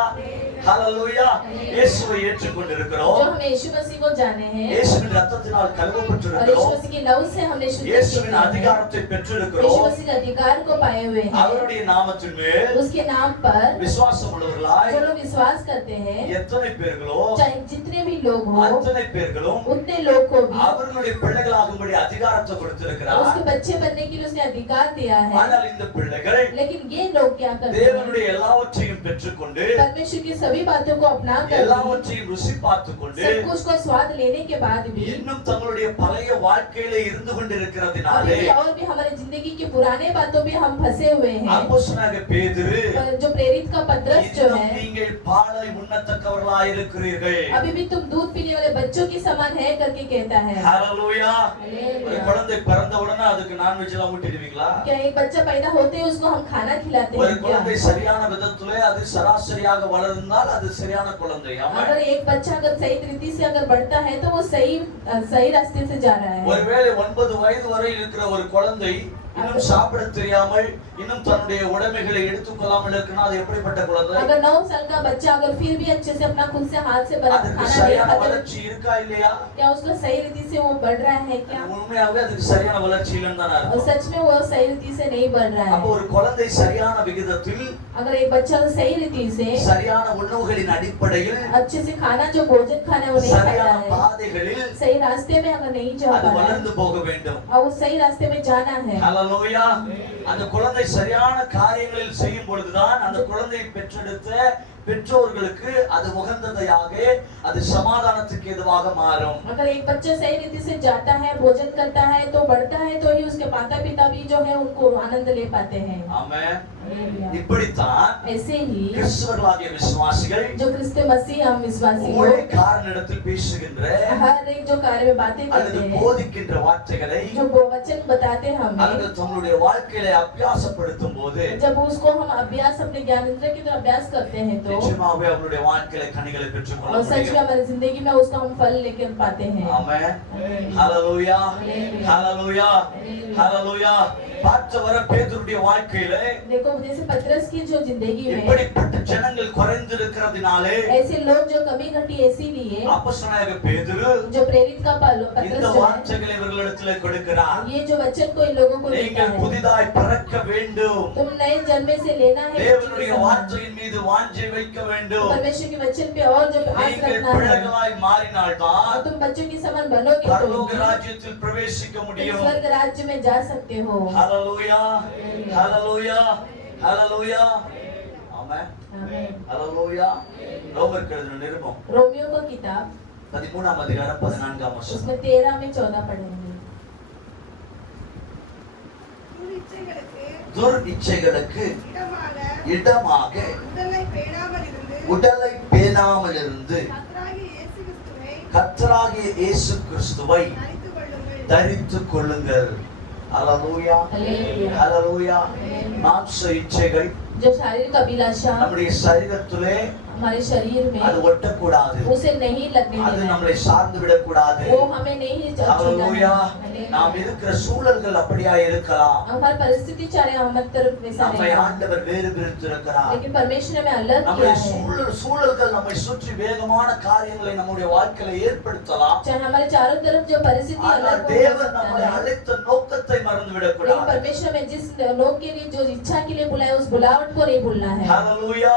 ஹalleluya. இயேசுவை ஏற்றுக்கொண்டிருக்கிறோம். जो हम यीशु मसीह को जाने हैं இயேசுவின் ரத்தத்தினால் और यीशु கழுவப்பட்டிருக்கிறோம். मसीह के लहू से हमने शुद्ध இயேசுவின் किया है. அதிகாரத்தை यीशु பெற்றிருக்கிறோம். मसीह के अधिकार को पाए हुए हैं. அவருடைய நாமத்தின் மேல் उसके नाम पर விசுவாசம் உள்ளவர்களாய் जो लोग विश्वास करते हैं எத்தனை பேர்களோ चाहे जितने भी लोग हो அத்தனை பேர்களும் उतने लोग को भी அவர்களுடைய பிள்ளைகளாகும்படி அதிகாரத்தை கொடுத்திருக்கிறார். उसके बच्चे बनने के लिए उसने अधिकार दिया है. ஆனால் இந்த பிள்ளைகள் लेकिन ये लोग क्या करते हैं தேவனுடைய எல்லாவற்றையும் பெற்றுக்கொண்டு परमेश्वर की सभी बातों को अपना कर எல்லாவற்றையும் ருசி பார்த்துக்கொண்டு सब कुछ को स्वाद लेने के बाद भी இன்னும் தங்களுடைய பழைய வாழ்க்கையிலே இருந்து अभी கொண்டிருக்கிறதுனாலே भी और भी हमारे जिंदगी के पुराने बातों में हम फंसे हुए हैं. அப்போஸ்தலனாகிய பேதுரு पर जो प्रेरित का पत्रस जो இன்னும் है நீங்கள் பாலை உண்ணத்தக்கவர்களாய் இருக்கிறீர்கள். अभी भी तुम दूध पीने वाले बच्चों के समान है करके कहता है. ஹalleluya. ஒரு Hallelujah. குழந்தை பிறந்த உடனே அதுக்கு நான்வெஜ் எல்லாம் ஊட்டிடுவீங்களா? क्या एक बच्चा पैदा होते ही उसको हम खाना खिलाते ஒரு हैं क्या? குழந்தை சரியான விதத்திலே அது சராசரியாக வளர்ந்தால் அது சரியான குழந்தை. ஆமென். अगर एक बच्चा अगर सही रीति से अगर बढ़ता है तो वो सही रास्ते से जा रहा है। ஒருவேளை 9 வயது வரை இருக்கிற ஒரு குழந்தை இன்னும் சாப்பிட தெரியாமல் இன்னும் தன்னுடைய உடைமைகளை எடுத்துக்கொள்ளாமல் இருக்குன்னா அது எப்படிப்பட்ட குழந்தை? अगर 9 साल का बच्चा अगर फिर भी अच्छे से अपना खुद से हाथ से बना அதுக்கு खाना नहीं சரியான खाता, வளர்ச்சி இருக்கா இல்லையா? क्या उसका सही रीति से वो बढ़ रहा है क्या? உண்மையாவே அதுக்கு சரியான வளர்ச்சி இல்லைன்னு தான் और அர்த்தம். सच में वो सही रीति से नहीं बढ़ रहा அப்போ है। ஒரு குழந்தை சரியான விகிதத்தில் अगर एक बच्चा सही रीति से சரியான உணவுகளின் அடிப்படையில் अच्छे से खाना जो भोजन खाना है वो नहीं खाता சரியான है, பாதைகளில் सही रास्ते में अगर नहीं जा அது पा रहा है வளர்ந்து போக வேண்டும். और वो सही रास्ते में जाना है। ஹல்லேலூயா. அந்த குழந்தை சரியான காரியங்களில் செய்யும் பொழுதுதான் அந்த குழந்தை பெற்றெடுத்த பெற்றோர்களுக்கு அது உகந்ததையாக அது சமாதானத்துக்கு ஏதுவாக மாறும். अगर एक बच्चा सही रीति से जाता है, भोजन करता है तो बढ़ता है, तो ही उसके माता पिता भी जो है उनको आनंद ले पाते हैं। ஆமென். இப்படித்தான் ऐसे ही கிறிஸ்தவர்களாகிய விசுவாசிகள் जो क्रिस्त मसीह हम विश्वासी ஒரே लोग காரணத்தில் பேசுகின்ற हर एक जो कार्य में बातें அல்லது करते हैं, போதிக்கின்ற வார்த்தைகளை जो वचन बताते हमें, அல்லது தங்களுடைய வாழ்க்கையில அபியாசப்படுத்தும் போது जब उसको हम अभ्यास अपने ज्ञानेंद्र की तरह अभ्यास करते हैं तो நிச்சயமாவே அவருடைய வாழ்க்கையில கனிகளை பெற்றுக்கொள்ள और सच में முடியும். हमारी जिंदगी में उसका हम फल लेकर पाते हैं। ஆமென். ஹல்லேலூயா. ஹல்லேலூயா. ஹல்லேலூயா. பார்த்த வர பேதுருடைய வாழ்க்கையில देखो जैसे पतरस की जो जिंदगी में இப்படிப்பட்ட ஜனங்கள் குறைந்திருக்கிறதுனாலே ऐसे लोग जो कमी घटी इसीलिए அப்போஸ்தலனாகிய பேதுரு जो प्रेरित का இந்த पतरस जो है, வார்த்தைகளை இவர்களிடத்திலே கொடுக்கிறார். ये जो वचन को इन लोगों को देता நீங்கள் है, புதிதாய் பிறக்க வேண்டும். तुम नए जन्मे से लेना है, தேவனுடைய வார்த்தையின் மீது வாஞ்சை வைக்க வேண்டும். परमेश्वर के वचन पे और जो आस நீங்கள் रखना है, பிள்ளைகளாய் மாறினால்தான் और तुम बच्चों के समान बनोगे तो பரலோக ராஜ்யத்தில் பிரவேசிக்க तुम முடியும். स्वर्ग राज्य में जा सकते हो। ஹல்லேலூயா. ஹல்லேலூயா. ஹல்லேலூயா. ஆமென். आमीन। ஹல்லேலூயா. ரோமருக்கு எழுதின நிருபம் रोमियो का किताब 13ஆம் அதிகாரம் 14ஆம் வசனம். उसमें 13 में 14 पढ़ेंगे। துர்இச்சைகளுக்கு இடமாக இடமாக உடலை பேணாமல் இருந்து உடலை பேணாமல் இருந்து கர்த்தராகிய இயேசு கிறிஸ்துவை கர்த்தராகிய இயேசு கிறிஸ்துவை அறிந்து கொள்ளுங்கள். தரித்துக் கொள்ளுங்கள். ஹல்லேலூயா. हालेलुया। ஹல்லேலூயா. மாம்ச இச்சைகள் जो शारीरिक अभिलाषा நம்முடைய சரீரத்திலே हमारे शरीर में அது ஒட்டக்கூடாது. उसे नहीं लगने அது देना நம்மளை है, சார்ந்து விடக்கூடாது. वो हमें नहीं छूना ஹல்லேலூயா. है। நாம் இருக்கிற சூழல்கள் அப்படியா இருக்கலாம். हमारी परिस्थिति चाहे हमारी तरफ वैसा நம்மை नहीं है, ஆண்டவர் வேறு பிரித்திருக்கிறார். लेकिन परमेश्वर ने हमें अलग நம்முடைய किया है। சூழல்கள் நம்மை சுற்றி வேகமான காரியங்களை நம்முடைய வாழ்க்கையில ஏற்படுத்தலாம். चाहे हमारे चारों तरफ जो परिस्थिति ஆனால் अलग हो தேவன் सकता நம்மை है, அழைத்த நோக்கத்தை மறந்து लेकिन விடக்கூடாது. परमेश्वर में जिस लोग के लिए जो इच्छा के लिए बुलाया उस बुलावट को नहीं भूलना है। ஹல்லேலூயா.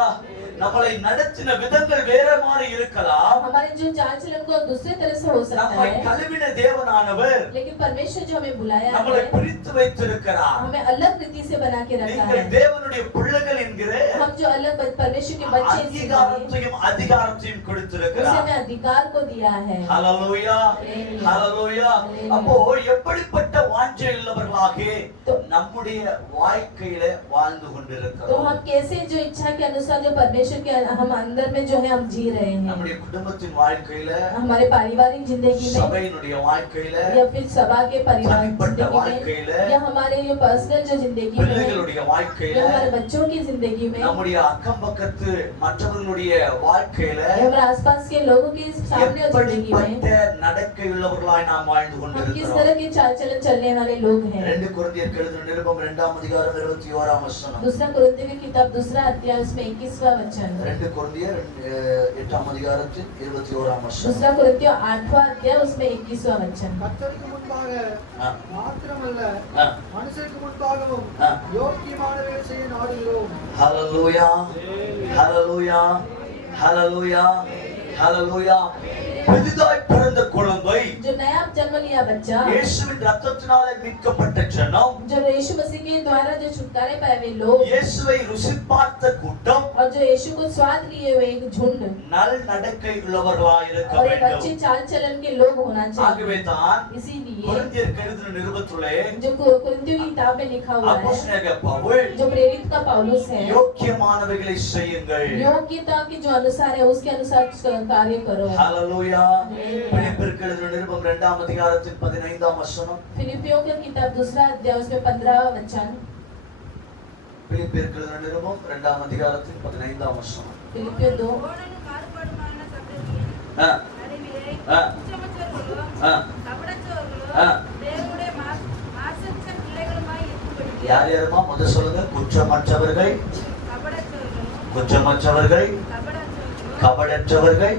நம்மளை நடத்தின விதங்கள் வேற மாதிரி இருக்கலாம். हमारे जो चाल चलन को दूसरे तरह से हो सकता நம்மை है, கழுவின தேவனானவர் लेकिन परमेश्वर जो हमें बुलाया நம்மளை है, பிரித்து வைத்திருக்கிறார். हमें अलग रीति से बना के रखा நீங்கள் है। தேவனுடைய பிள்ளைகள் என்கிற हम जो अलग परमेश्वर के बच्चे हैं, அங்கீகாரத்தையும் அதிகாரத்தையும் उसे கொடுத்திருக்கிறார். हमें अधिकार को दिया है। ஹல்லேலூயா. ஹல்லேலூயா. அப்போ எப்படிப்பட்ட வாஞ்சை உள்ளவர்களாக நம்முடைய வாழ்க்கையில வாழ்ந்து तो கொண்டிருக்கிறோம். हम कैसे जो इच्छा के अनुसार जो परमेश्वर के हम अंदर में जो है हम जी रहे हैं, நம்முடைய குடும்பத்தின் வாழ்க்கையில हमारे पारिवारिक जिंदगी में சபையினுடைய வாழ்க்கையில या फिर सभा के पारिवारिक தனிப்பட்ட जिंदगी வாழ்க்கையில में या हमारे ये पर्सनल जो जिंदगी में है, பிள்ளைகளுடைய வாழ்க்கையில या हमारे बच्चों की जिंदगी में, நம்முடைய அக்கம் பக்கத்து மற்றவர்களுடைய வாழ்க்கையில या हमारे आसपास के लोगों के सामने जिंदगी में எப்படிப்பட்ட நடக்கையுள்ளவர்களாய் நாம் வாழ்ந்து हम किस கொண்டிருக்கிறோம். तरह के चाल चलन चलने वाले लोग हैं। 2 கொரிந்தியர் எழுதின நிருபம் 2ஆம் அதிகாரம் 21ஆம் வசனம். दूसरा कुरिन्थियों की किताब दूसरा अध्याय उसमें 21वां वचन। 2 கொரிந்தியர் 8ஆம் அதிகாரத்தின் 21ஆம் வசனம். दूसरा कुरिन्थियों 8वां अध्याय उसमें 21वां वचन। கர்த்தருக்கு முன்பாக ஆ. மாத்திரமல்ல ஆ. மனுஷருக்கு முன்பாகவும் ஆ. யோக்கியமானவைகளை செய்ய நாடுகிறோம். ஹல்லேலூயா. ஹல்லேலூயா. ஹல்லேலூயா. ஹல்லேலூயா. புதிதாய் பிறந்த குழந்தை जो नया जन्म लिया बच्चा, இயேசுவின் இரத்தத்தினாலே மீட்கப்பட்ட ஜனம், जो यीशु मसीह के द्वारा जो छुटकारे पाए हुए लोग இயேசுவை ருசி பார்த்த கூட்டம் और जो यीशु को स्वाद लिए हुए एक झुंड நல் நடக்கை உள்ளவர்களாய் இருக்க और एक अच्छे வேண்டும். चाल चलन के लोग होना ஆகவே चाहिए। தான் इसीलिए கொரிந்தியர் எழுதின நிருபத்திலே जो कुरिन्थियों की किताब में लिखा हुआ है, அப்போஸ்தலனாகிய பவுல் जो प्रेरित का पौलुस है, யோக்கியமானவைகளை செய்யுங்கள். योग्यता के जो अनुसार है उसके अनुसार कार्य करो। ஹல்லேலூயா. பிலிப்பியருக்கு எழுதின நிருபம் 2ஆம் அதிகாரத்தின் 15ஆம் வசனம். फिलिपियों की किताब दूसरा अध्याय उसमें 15वां वचन। பிலிப்பியர்கள் நிருபம் 2ஆம் அதிகாரத்தின் 15ஆம் வசனம். फिलिपियो 2 ஆ ஆ ஆ ஆ யார் யாருமா முதல் சொல்லுங்க. குற்றமற்றவர்கள், குற்றமற்றவர்கள், கபடற்றவர்கள்,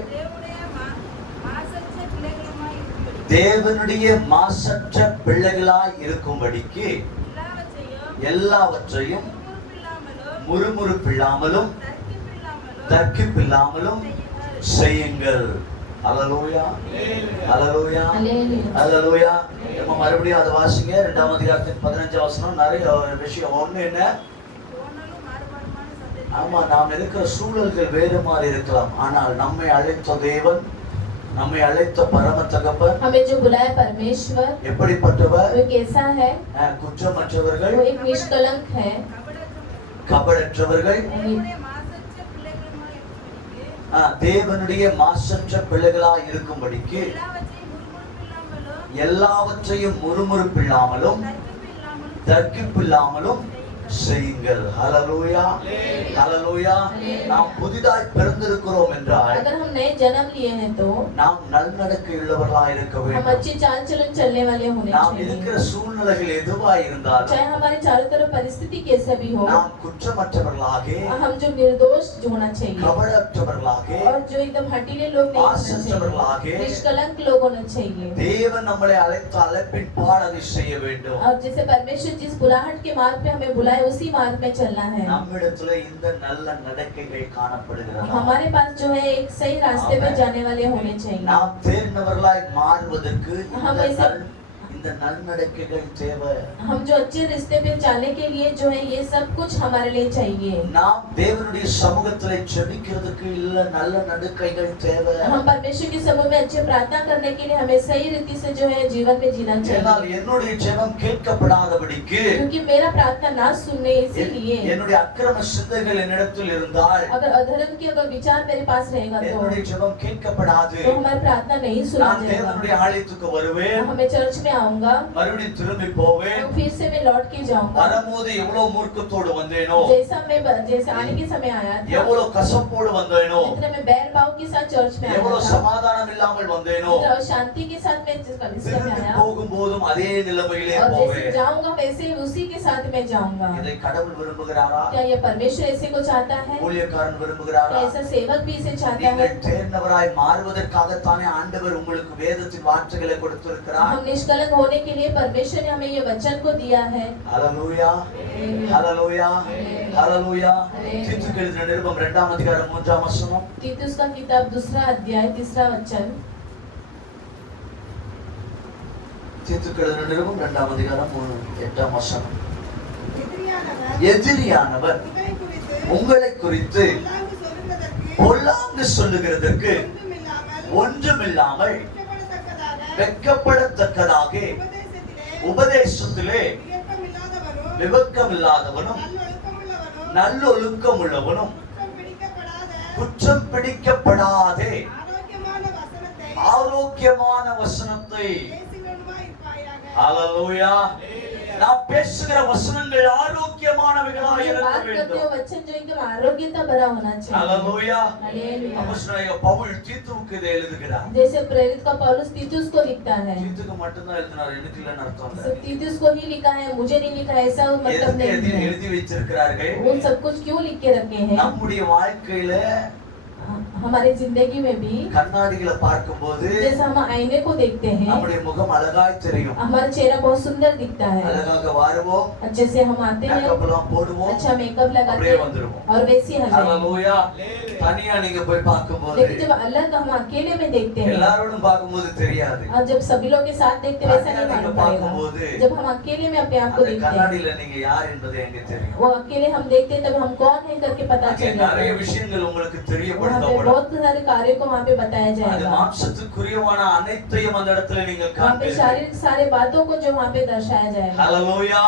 தேவனுடைய மாசற்ற பிள்ளைகளாய் இருக்கும்படிக்கு எல்லாவற்றையும் முறுமுறுப்பில்லாமலும் தர்க்கிப்பில்லாமலும் செய்யுங்கள். அல்லேலூயா, அல்லேலூயா, அல்லேலூயா. நம்ம மறுபடியும் அதை வாசிங்க. 2ஆம் அதிகாரத்தின் 15ஆம் வசனம். நிறைய விஷயம். ஒண்ணு என்ன? ஆமா, நாம் இருக்கிற சூழல்கள் வேறு மாதிரி இருக்கலாம், ஆனால் நம்மை அழைத்த தேவன், நம்மை அழைத்த பரம தகப்பன், हमें जो बुलाया परमेश्वर எப்படிப்பட்டவர்? वो कैसा है? குற்றமற்றவர்கள், वो एक निष्कलंक है, கபடற்றவர்கள், தேவனுடைய மாசற்ற பிள்ளைகளாய் இருக்கும்படிக்கு எல்லாவற்றையும் முறுமுறுப்பில்லாமலும் தர்க்கிப்பில்லாமலும் செய்யுங்கள். ஹல்லேலூயா, ஹல்லேலூயா. நாம் புதிதாய் பிறந்திருக்கிறோம் என்றால், अगर हम नए जन्म लिए हैं तो நாம் நல்நடக்கை உள்ளவர்களாய் இருக்க हम வேண்டும். अच्छी चाल चलन चलने वाले होने நாம் चाहिए। இருக்கிற சூழ்நிலைகள் எதுவாய் இருந்தாலும் चाहे हमारे चारों तरफ परिस्थिति कैसा भी हो, நாம் குற்றமற்றவர்களாக, हम जो निर्दोष होना चाहिए கபடற்றவர்களாக, और जो एकदम हठीले लोग नहीं होना மாசற்றவர்களாக, चाहिए, निष्कलंक लोग होना चाहिए। தேவன் நம்மளை அழைத்த அழைப்பின் பாடலை செய்ய வேண்டும். और जैसे परमेश्वर जिस बुलाहट के मार्ग पे हमें बुलाए उसी मार्ग में चलना है। நம்மிடத்துல இந்த நல்ல நடக்கைகள் காணப்படுகிறது. हमारे पास जो है एक सही रास्ते पे जाने वाले होने चाहिए। நாம் தேர்ந்தவர்களாய் மாறுவதற்கு हम ऐसे இந்த நல்நடக்கைகள் தேவை. हम जो अच्छे रिश्ते पे जाने के लिए जो है ये सब कुछ हमारे लिए चाहिए। நாம் தேவனுடைய சமூகத்திலே ஜெபிக்கிறதுக்கு இல்ல நல்ல நடக்கைகள் தேவை. हम परमेश्वर के समूह में अच्छे प्रार्थना करने के लिए हमें सही रीति से जो है जीवन में जीना ஏனால் चाहिए। என்னுடைய ஜெபம் கேட்கப்படாதபடிக்கு, क्योंकि मेरा प्रार्थना ना सुनने इसीलिए, என்னுடைய அக்கிரம சிந்தைகள் என்னிடத்தில் இருந்தால் अगर अधर्म की अगर विचार मेरे पास रहेगा என்னுடைய ஜெபம் கேட்கப்படாது. तो हमारी प्रार्थना नहीं सुना நான் जाएगा। தேவனுடைய ஆலயத்துக்கு வருவேன், हमें चर्च में आऊंगा, மறுபடியும் திரும்பி போவேன், तो फिर से मैं लौट के जाऊंगा। வரும்போது எவ்வளவு மூர்க்கத்தோடு வந்தேனோ, जैसे आने के समय आया था, எவ்வளவு கசப்போடு வந்தேனோ, जितना मैं बैर भाव के साथ चर्च में आया எவ்வளவு था, சமாதானம் இல்லாமல் வந்தேனோ, जितना शांति के साथ मैं कलीसिया में திரும்பி आया, போகும்போதும் அதே நிலைமையிலே और जैसे போவேன். जाऊंगा वैसे ही उसी के साथ मैं जाऊंगा। இதை கடவுள் விரும்புகிறாரா? क्या ये परमेश्वर ऐसे को चाहता है? ஊழியக்காரன் விரும்புகிறாரா? क्या ऐसा सेवक भी इसे चाहता है? நீங்கள் தேர்ந்தவராய் மாறுவதற்காகத்தானே ஆண்டவர் உங்களுக்கு வேதத்தின் வார்த்தைகளை கொடுத்திருக்கிறார். हम निष्कलंक होने के लिए परमेश्वर ने हमें ये वचन को दिया है। ஹல்லேலூயா, ஹல்லேலூயா, ஹல்லேலூயா. தீத்துக்கு எழுதின நிருபம் 2ஆம் அதிகாரம் 3ஆம் வசனம். तीतुस का किताब 2 अध्याय 3 वचन। தீத்துக்கு எழுதின நிருபம் 2ஆம் அதிகாரம் 8ஆம் வசனம். எதிரியானவர் உங்களை குறித்து பொல்லாங்கு சொல்லுகிறதற்கு ஒன்றுமில்லாமல் வெட்கப்படத்தக்கதாக உபதேசத்திலே விவக்கமில்லாதவனும் நல்லொழுக்கம் உள்ளவனும் குற்றம் பிடிக்கப்படாதே ஆரோக்கியமான வசனத்தை, ஹல்லேலூயா, நாம் பேசுகிற வசனங்கள் ஆரோக்கியமானவைகளாக जो இருக்க बात करते வேண்டும். हो वचन जो एकदम आरोग्यता भरा होना चाहिए। ஹல்லேலூயா. हालेलुया। அப்போஸ்தலனாகிய பவுல் தீத்துவுக்கு இதை எழுதுகிறார். जैसे प्रेरित का पौलुस तीतुस को लिखता है, தீத்துக்கு மட்டும்தான் எழுதினார், எனக்கு இல்லைன்னு அர்த்தம் இல்ல. सिर्फ तीतुस को ही लिखा है, मुझे नहीं लिखा, ऐसा मतलब எதுக்கு नहीं है। எழுதி வச்சிருக்கிறார்கள்? वो सब कुछ क्यों लिख के रखे हैं? நம்முடைய வாழ்க்கையில हमारे जिंदगी में भी கண்ணாடிகளை பார்க்கும்போது जैसे हम आईने को देखते हैं, நம்முடைய முகம் அழகாய் தெரியும். हमारा चेहरा बहुत सुंदर दिखता है। அழகாக வாருவோம், अच्छे से हम आते हैं, மேக்கப் எல்லாம் போடுவோம், अच्छा मेकअप लगाते அப்படியே हैं வந்துருவோம். और वैसे हम ஹல்லேலூயா. தனியா நீங்க போய் பார்க்கும்போது, लेकिन जब अलग हम अकेले में देखते हैं எல்லாரோடும் பார்க்கும்போது தெரியாது. और जब सभी लोग के साथ देखते वैसा नहीं मालूम பார்க்கும்போது, पड़ेगा। जब हम अकेले में अपने आप को அந்த देखते हैं, கண்ணாடியில நீங்க யார் என்பது எங்க தெரியும். वो अकेले हम देखते हैं तब हम कौन है करके पता அங்கே चल जाता நிறைய है। விஷயங்கள் உங்களுக்கு वहाँ पे தெரியப்படுத்தப்படும். बहुत सारे कार्यों को वहाँ पे बताया அது जाएगा। மாம்சத்துக்குரியவான அனைத்தையும் அந்த இடத்துல நீங்கள் वहाँ पे காண்பீர்கள். शारीरिक सारे बातों को जो वहाँ पे दर्शाया जाएगा। ஹல்லேலூயா.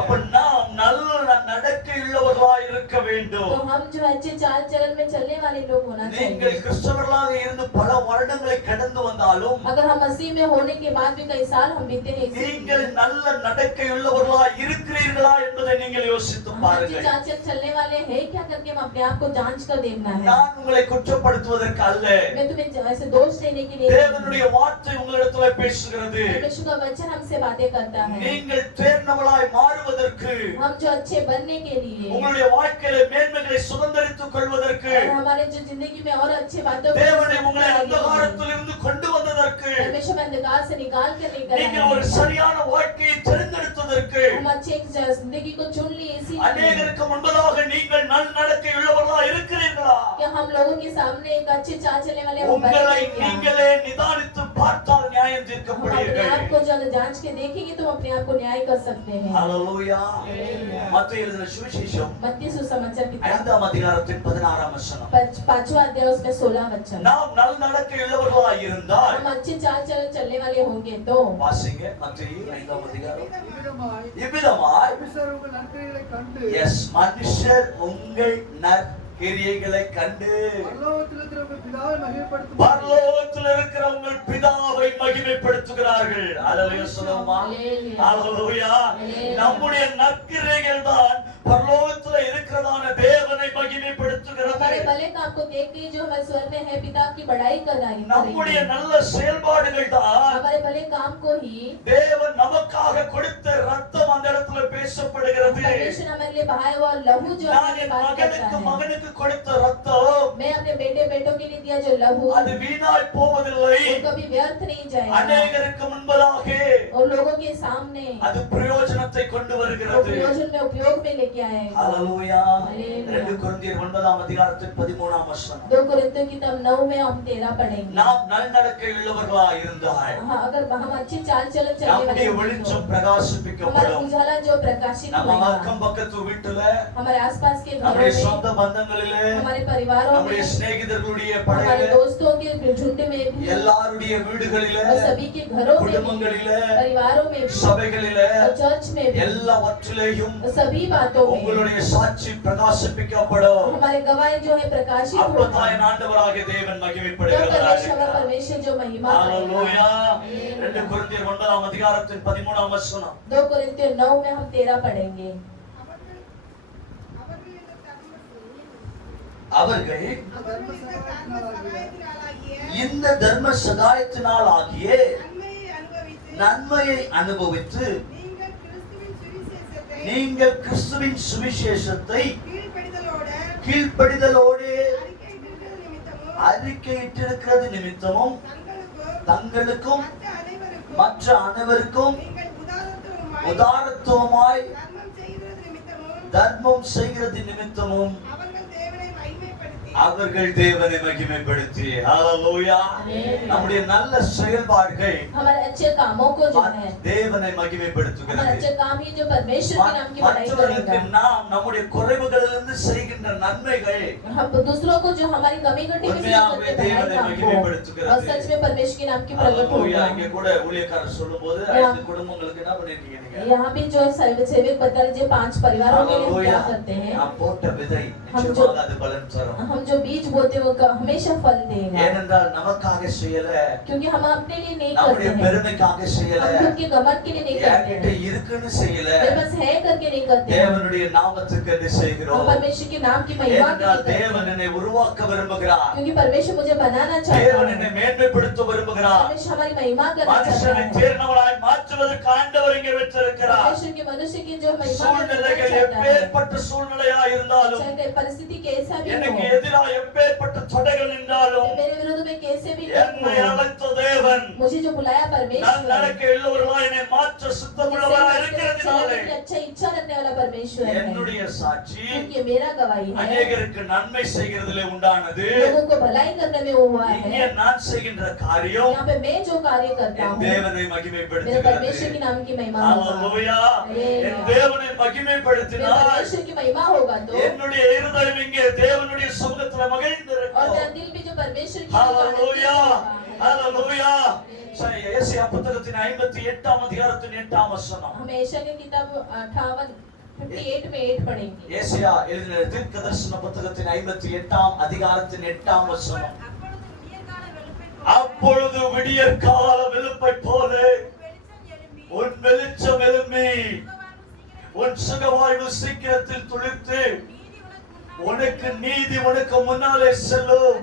அப்ப நாம் நல்ல நடக்கை உள்ளவர்களாய் இருக்க வேண்டும். तो हम जो अच्छे चाल चलन में चलने वाले लोग होना நீங்கள் चाहिए। கிறிஸ்தவர்களாக இருந்து பல வருடங்களை கடந்து வந்தாலும் अगर हम मसीह में होने के बाद भी कई साल हम बीते नहीं நீங்கள் நல்ல நடக்கையுள்ளவர்களாக இருக்கிறீர்களா என்பதை நீங்கள் யோசித்து अच्छे பாருங்கள். चाल चलन चलने वाले हैं क्या करके हम अपने आप को जांच कर देखना है। நான் உங்களை குற்றப்படுத்துவதற்கு அல்ல, मैं तुम्हें ऐसे दोष देने के लिए தேவனுடைய வார்த்தை உங்களிடத்தில் பேசுகிறது. परमेश्वर का वचन हमसे बातें करता है। நீங்கள் தேர்ந்தவளாய் மாறுவதற்கு, हम जो अच्छे बनने के लिए உங்களுடைய வாழ்க்கையில மேன்மைகளை சுதந்தரித்துக் கொள்வதற்கு, और हमारे जो जिंदगी में और अच्छे बातों को தேவனை உங்களை अंधகாரத்திலிருந்து கொண்டு வந்ததற்கு, परमेश्वर में अंधकार से निकाल कर लेकर நீங்கள் आए ஒரு हैं। சரியான வாழ்க்கையை தேர்ந்தெடுத்ததற்கு, हम अच्छे एक जिंदगी को चुन लिए इसीलिए அநேகருக்கு முன்பதாக நீங்கள் நல்நடக்கை உள்ளவர்களா இருக்கிறீர்களா? कि हम लोगों के सामने एक अच्छे चाल चलने वाले हम உங்களை बने हैं। நீங்களே நிதானித்து பார்த்தால் நியாயம் हम अपने தீர்க்கப்படுவீர்கள். आप को जब जांच के देखेंगे तो हम अपने आप को न्याय कर सकते हैं। ஹல்லேலூயா. மத்தேயு எழுதின சுவிசேஷம் मत्ती सुसमाचार किताब 5ஆம் அதிகாரத்தின் 16ஆம் வசனம். 5वां अध्याय उसमें 16 वचन। நாம் நல்நடக்கை உள்ளவர்களா இருந்தால், हम अच्छे चाल चलन चलने वाले होंगे तो வாசிங்க மத்தேயு 5ஆம் அதிகாரம். இவ்விதமாய் இவ்விதமாய் மனுஷர் உங்கள் நற்கிரியைகளை கண்டு மனுஷர் உங்கள் நற்கிரியைகளை கண்டு பரலோகத்தில் இருக்கிற உங்கள் பிதாவை மகிமைப்படுத்தும் பரலோகத்தில் இருக்கிற உங்கள் பிதாவை மகிமைப்படுத்துகிறார்கள். அல்லேலூயா சொல்லுமா? அல்லேலூயா. நம்முடைய நற்கிரியைகள் தான் பரலோகத்தில் இருக்கிறதான தேவனை மகிமைப்படுத்துகிறது. हमारे भले काम को देख के जो हमारे स्वर में है पिता की बड़ाई कर रही है। நம்முடைய நல்ல செயல்பாடுகள் தான் हमारे भले काम को ही தேவன் நமக்காக கொடுத்த ரத்தம் அந்த இடத்துல பேசப்படுகிறது. परमेश्वर हमारे लिए बहाया हुआ लहू जो நான் हमारे என் बात करता மகனுக்கு है। கொடுத்த ரத்தம் मैं अपने बेटे बेटों के लिए दिया जो लहू அது வீணாய் போவதில்லை. वो कभी व्यर्थ नहीं जाएगा அநேகருக்கு முன்பதாக और लोगों के सामने அது பிரயோஜனத்தை கொண்டு वो வருகிறது. प्रयोजन में उपयोग में लेके आएगा। ஹல்லேலூயா. ஹல்லேலூயா. 2 கொரிந்தியர் 9ஆம் அதிகாரத்தின் 13ஆம் வசனம். 2 कोरिन्थियों की तब 9 में हम 13 पढ़ेंगे। நாம் நல்நடக்கை உள்ளவர்களா இருந்தால் हाँ, अगर हम अच्छी चाल चलन चलने वाले நம்முடைய होंगे வெளிச்சம் तो हमारा பிரகாசிப்பிக்கப்படும். उजाला जो प्रकाशित நம்ம होगा அக்கம் பக்கத்து வீட்டுல, हमारे आसपास के घरों நம்முடைய में, சொந்த பந்தங்களிலே, हमारे परिवारों நம்முடைய में, சிநேகிதர்களுடைய हमारे படையிலே, दोस्तों के झुंड में भी எல்லாருடைய வீடுகளிலே, और सभी के घरों में भी, குடும்பங்களிலே, परिवारों में भी சபைகளிலே, और चर्च में भी எல்லாவற்றிலேயும் और सभी बातों में உங்களுடைய சாட்சி பிரகாசிப்பிக்கப்படும். हमारे गवाही जो है प्रकाशित அப்பதான் होगा। என் ஆண்டவராகிய தேவன் तब மகிமைப்படுகிறார். परमेश्वर जो महिमा ஹல்லேலூயா. करेगा। 2 கொரிந்தியர் 9ஆம் அதிகாரத்தின் 13ஆம் வசனம். 2 कोरिन्थियों 9 में हम 13 पढ़ेंगे। அவர்கள் இந்த தர்ம சகாயத்தினால் ஆகிய நன்மையை அனுபவித்து நீங்கள் கிறிஸ்துவின் சுவிசேஷத்தை கீழ்ப்படிதலோடு அறிக்கையிட்டிருக்கிறது நிமித்தமும் தங்களுக்கும் மற்ற அனைவருக்கும் உதாரத்துவமாய் தர்மம் செய்கிறது நிமித்தமும் அவர்கள் தேவனை மகிமைப்படுத்தி ஹல்லேலூயா. நம்முடைய நல்ல செயல்பாடுகள் हमारे अच्छे कामों को जो है தேவனை हमारे மகிமைப்படுத்துகிறது. अच्छे काम ही जो परमेश्वर के नाम की बड़ाई மற்றவர்களுக்கு करेगा। நாம் நம்முடைய குறைவுகளிலிருந்து செய்கின்ற நன்மைகள் हम दूसरों को जो हमारी कमी घटी में से जो உண்மையாகவே करते हैं தேவனை काम को மகிமைப்படுத்துகிறது. और सच में परमेश्वर के नाम की प्रगट ஹல்லேலூயா. होगा। இங்க கூட ஊழியக்காரர் சொல்லும்போது हाँ। 5 குடும்பங்களுக்கு என்ன பண்ணிருக்கீங்க நீங்க? यहाँ भी जो सेवक बता रहे 5 परिवारों के लिए हम ஹல்லேலூயா. क्या करते हैं। நாம் போட்ட விதை हम நிச்சயமாக அது பலன் தரும். हम जो बीज बोते वो हमेशा फल देगा। ஏனென்றால் நமக்காக செய்யல, क्योंकि हम अपने लिए नहीं நம்முடைய करते हैं, பெருமைக்காக செய்யல, हम खुद के गमन के लिए नहीं करते என்கிட்ட हैं, இருக்குன்னு செய்யல, मेरे पास है करके नहीं करते हैं। தேவனுடைய நாமத்துக்கு என்று हम செய்கிறோம். परमेश्वर के नाम की महिमा के ஏனென்றால் लिए करते தேவன் हैं, என்னை உருவாக்க விரும்புகிறார். क्योंकि परमेश्वर मुझे बनाना चाहता தேவன் है, என்னை மேன்மைப்படுத்த விரும்புகிறார். परमेश्वर हमारी महिमा करना चाहता மனுஷனை है, தேர்ந்தவனாய் மாற்றுவதற்கு ஆண்டவர் இங்கே வச்சிருக்கிறார். परमेश्वर के मनुष्य की जो महिमा करना சூழ்நிலைகள் चाहता है, எப்பேற்பட்ட சூழ்நிலையா இருந்தாலும், चाहे परिस्थिति कैसा भी எனக்கு हो, எதிராக எப்பேற்பட்ட தடைகள் நின்றாலும், मेरे विरोध में कैसे भी என்னை हो, அழைத்த தேவன் मुझे जो बुलाया நான் परमेश्वर, நடக்க உள்ளவர்களாய் என்னை மாற்ற சித்தமுள்ளவராய் இருக்கிறதுனாலே अच्छा इच्छा रखने वाला परमेश्वर है, என்னுடைய சாட்சி क्योंकि मेरा गवाही है அநேகருக்கு நன்மை செய்கிறதிலே உண்டானது. लोगों को भलाई करने में हुआ இங்கே है। நான் செய்கின்ற காரியம் यहाँ पे मैं जो कार्य करता என் हूँ தேவனை मेरे மகிமைப்படுத்துகிறது. परमेश्वर के नाम की महिमा होगा। ஹல்லேலூயா. ஹல்லேலூயா. என் தேவனை मेरे மகிமைப்படுத்தினால் परमेश्वर की महिमा होगा तो என்னுடைய இருதயம் இங்கே தேவனுடைய சமூகத்துல और மகிழ்ந்திருக்கும். मेरा दिल भी जो परमेश्वर की ஹல்லேலூயா. होगा। ஹல்லேலூயா. சரி, ஏசாயா புத்தகத்தின் 58ஆம் அதிகாரத்தின் 8ஆம் வசனம். हम एशिया की किताब 58 58 में 8 पढ़ेंगे। ஏசாயா எழுதின தீர்க்கதரிசன புத்தகத்தின் 58ஆம் அதிகாரத்தின் 8ஆம் வசனம். அப்பொழுது விடியற்கால வெளுப்பை போல உன் வெளிச்சம் எழும்பி உன் சுகவாழ்வு சீக்கிரத்தில் துளிர்த்து உனக்கு நீதி உனக்கு முன்னாலே செல்லும்,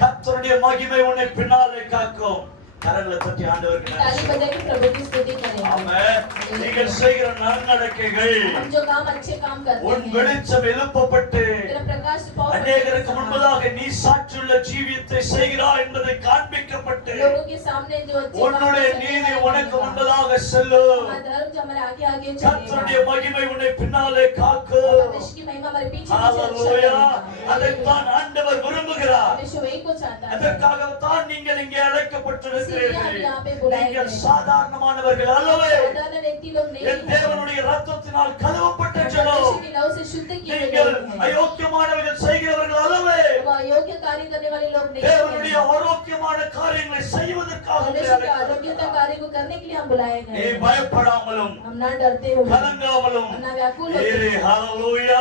கர்த்தருடைய மகிமை உன்னை பின்னாலே காக்கும். கரங்களை தட்டி ஆண்டவருக்கு ताली நன்றி. बजा के प्रभु की स्तुति करेंगे। ஆமென். நீங்கள் செய்கிற நன்மடக்கைகள் हम जो काम अच्छे काम करते உன் हैं, வெளிச்சம் எழுப்பப்பட்டு तेरा प्रकाश बहुत அநேகருக்கு முன்பதாக நீ சாட்சியுள்ள ஜீவியத்தை செய்கிறாய் என்பதை காண்பிக்கப்பட்டு लोगों के सामने जो अच्छे काम உன்னுடைய करते हैं, நீதி உனக்கு முன்பதாக செல்லும், हमारा धर्म जो हमारे आगे आगे கர்த்தருடைய चलेगा, மகிமை உன்னை பின்னாலே காக்கும். परमेश्वर की महिमा हमारे पीछे पीछे ஹalleluya. चलेगा। அதைத்தான் ஆண்டவர் விரும்புகிறார். परमेश्वर वही को चाहता है। அதற்காகத்தான் நீங்கள் இங்கே அழைக்கப்பட்டிருக்கிறீர்கள். நீங்கள் हैं। சாதாரணமானவர்கள் அல்லவே. साधारण व्यक्ति लोग नहीं என் தேவனுடைய இரத்தத்தினால் கழுவப்பட்ட ஜனம். परमेश्वर के लहू से शुद्ध किए हुए நீங்கள் लोग हैं। அயோக்கியமானவர்கள் செய்கிறவர்கள் அல்லவே. वो अयोग्य कार्य करने वाले लोग नहीं தேவனுடைய हैं। ஆரோக்கியமான காரியங்களை செய்வதற்காக परमेश्वर के आरोग्यता कार्य को करने के लिए हम बुलाए நீ गए हैं। பயப்படாமலும் हम ना डरते हुए, கலங்காமலும் हम ना व्याकुल ஏறு. होते, ஹalleluya.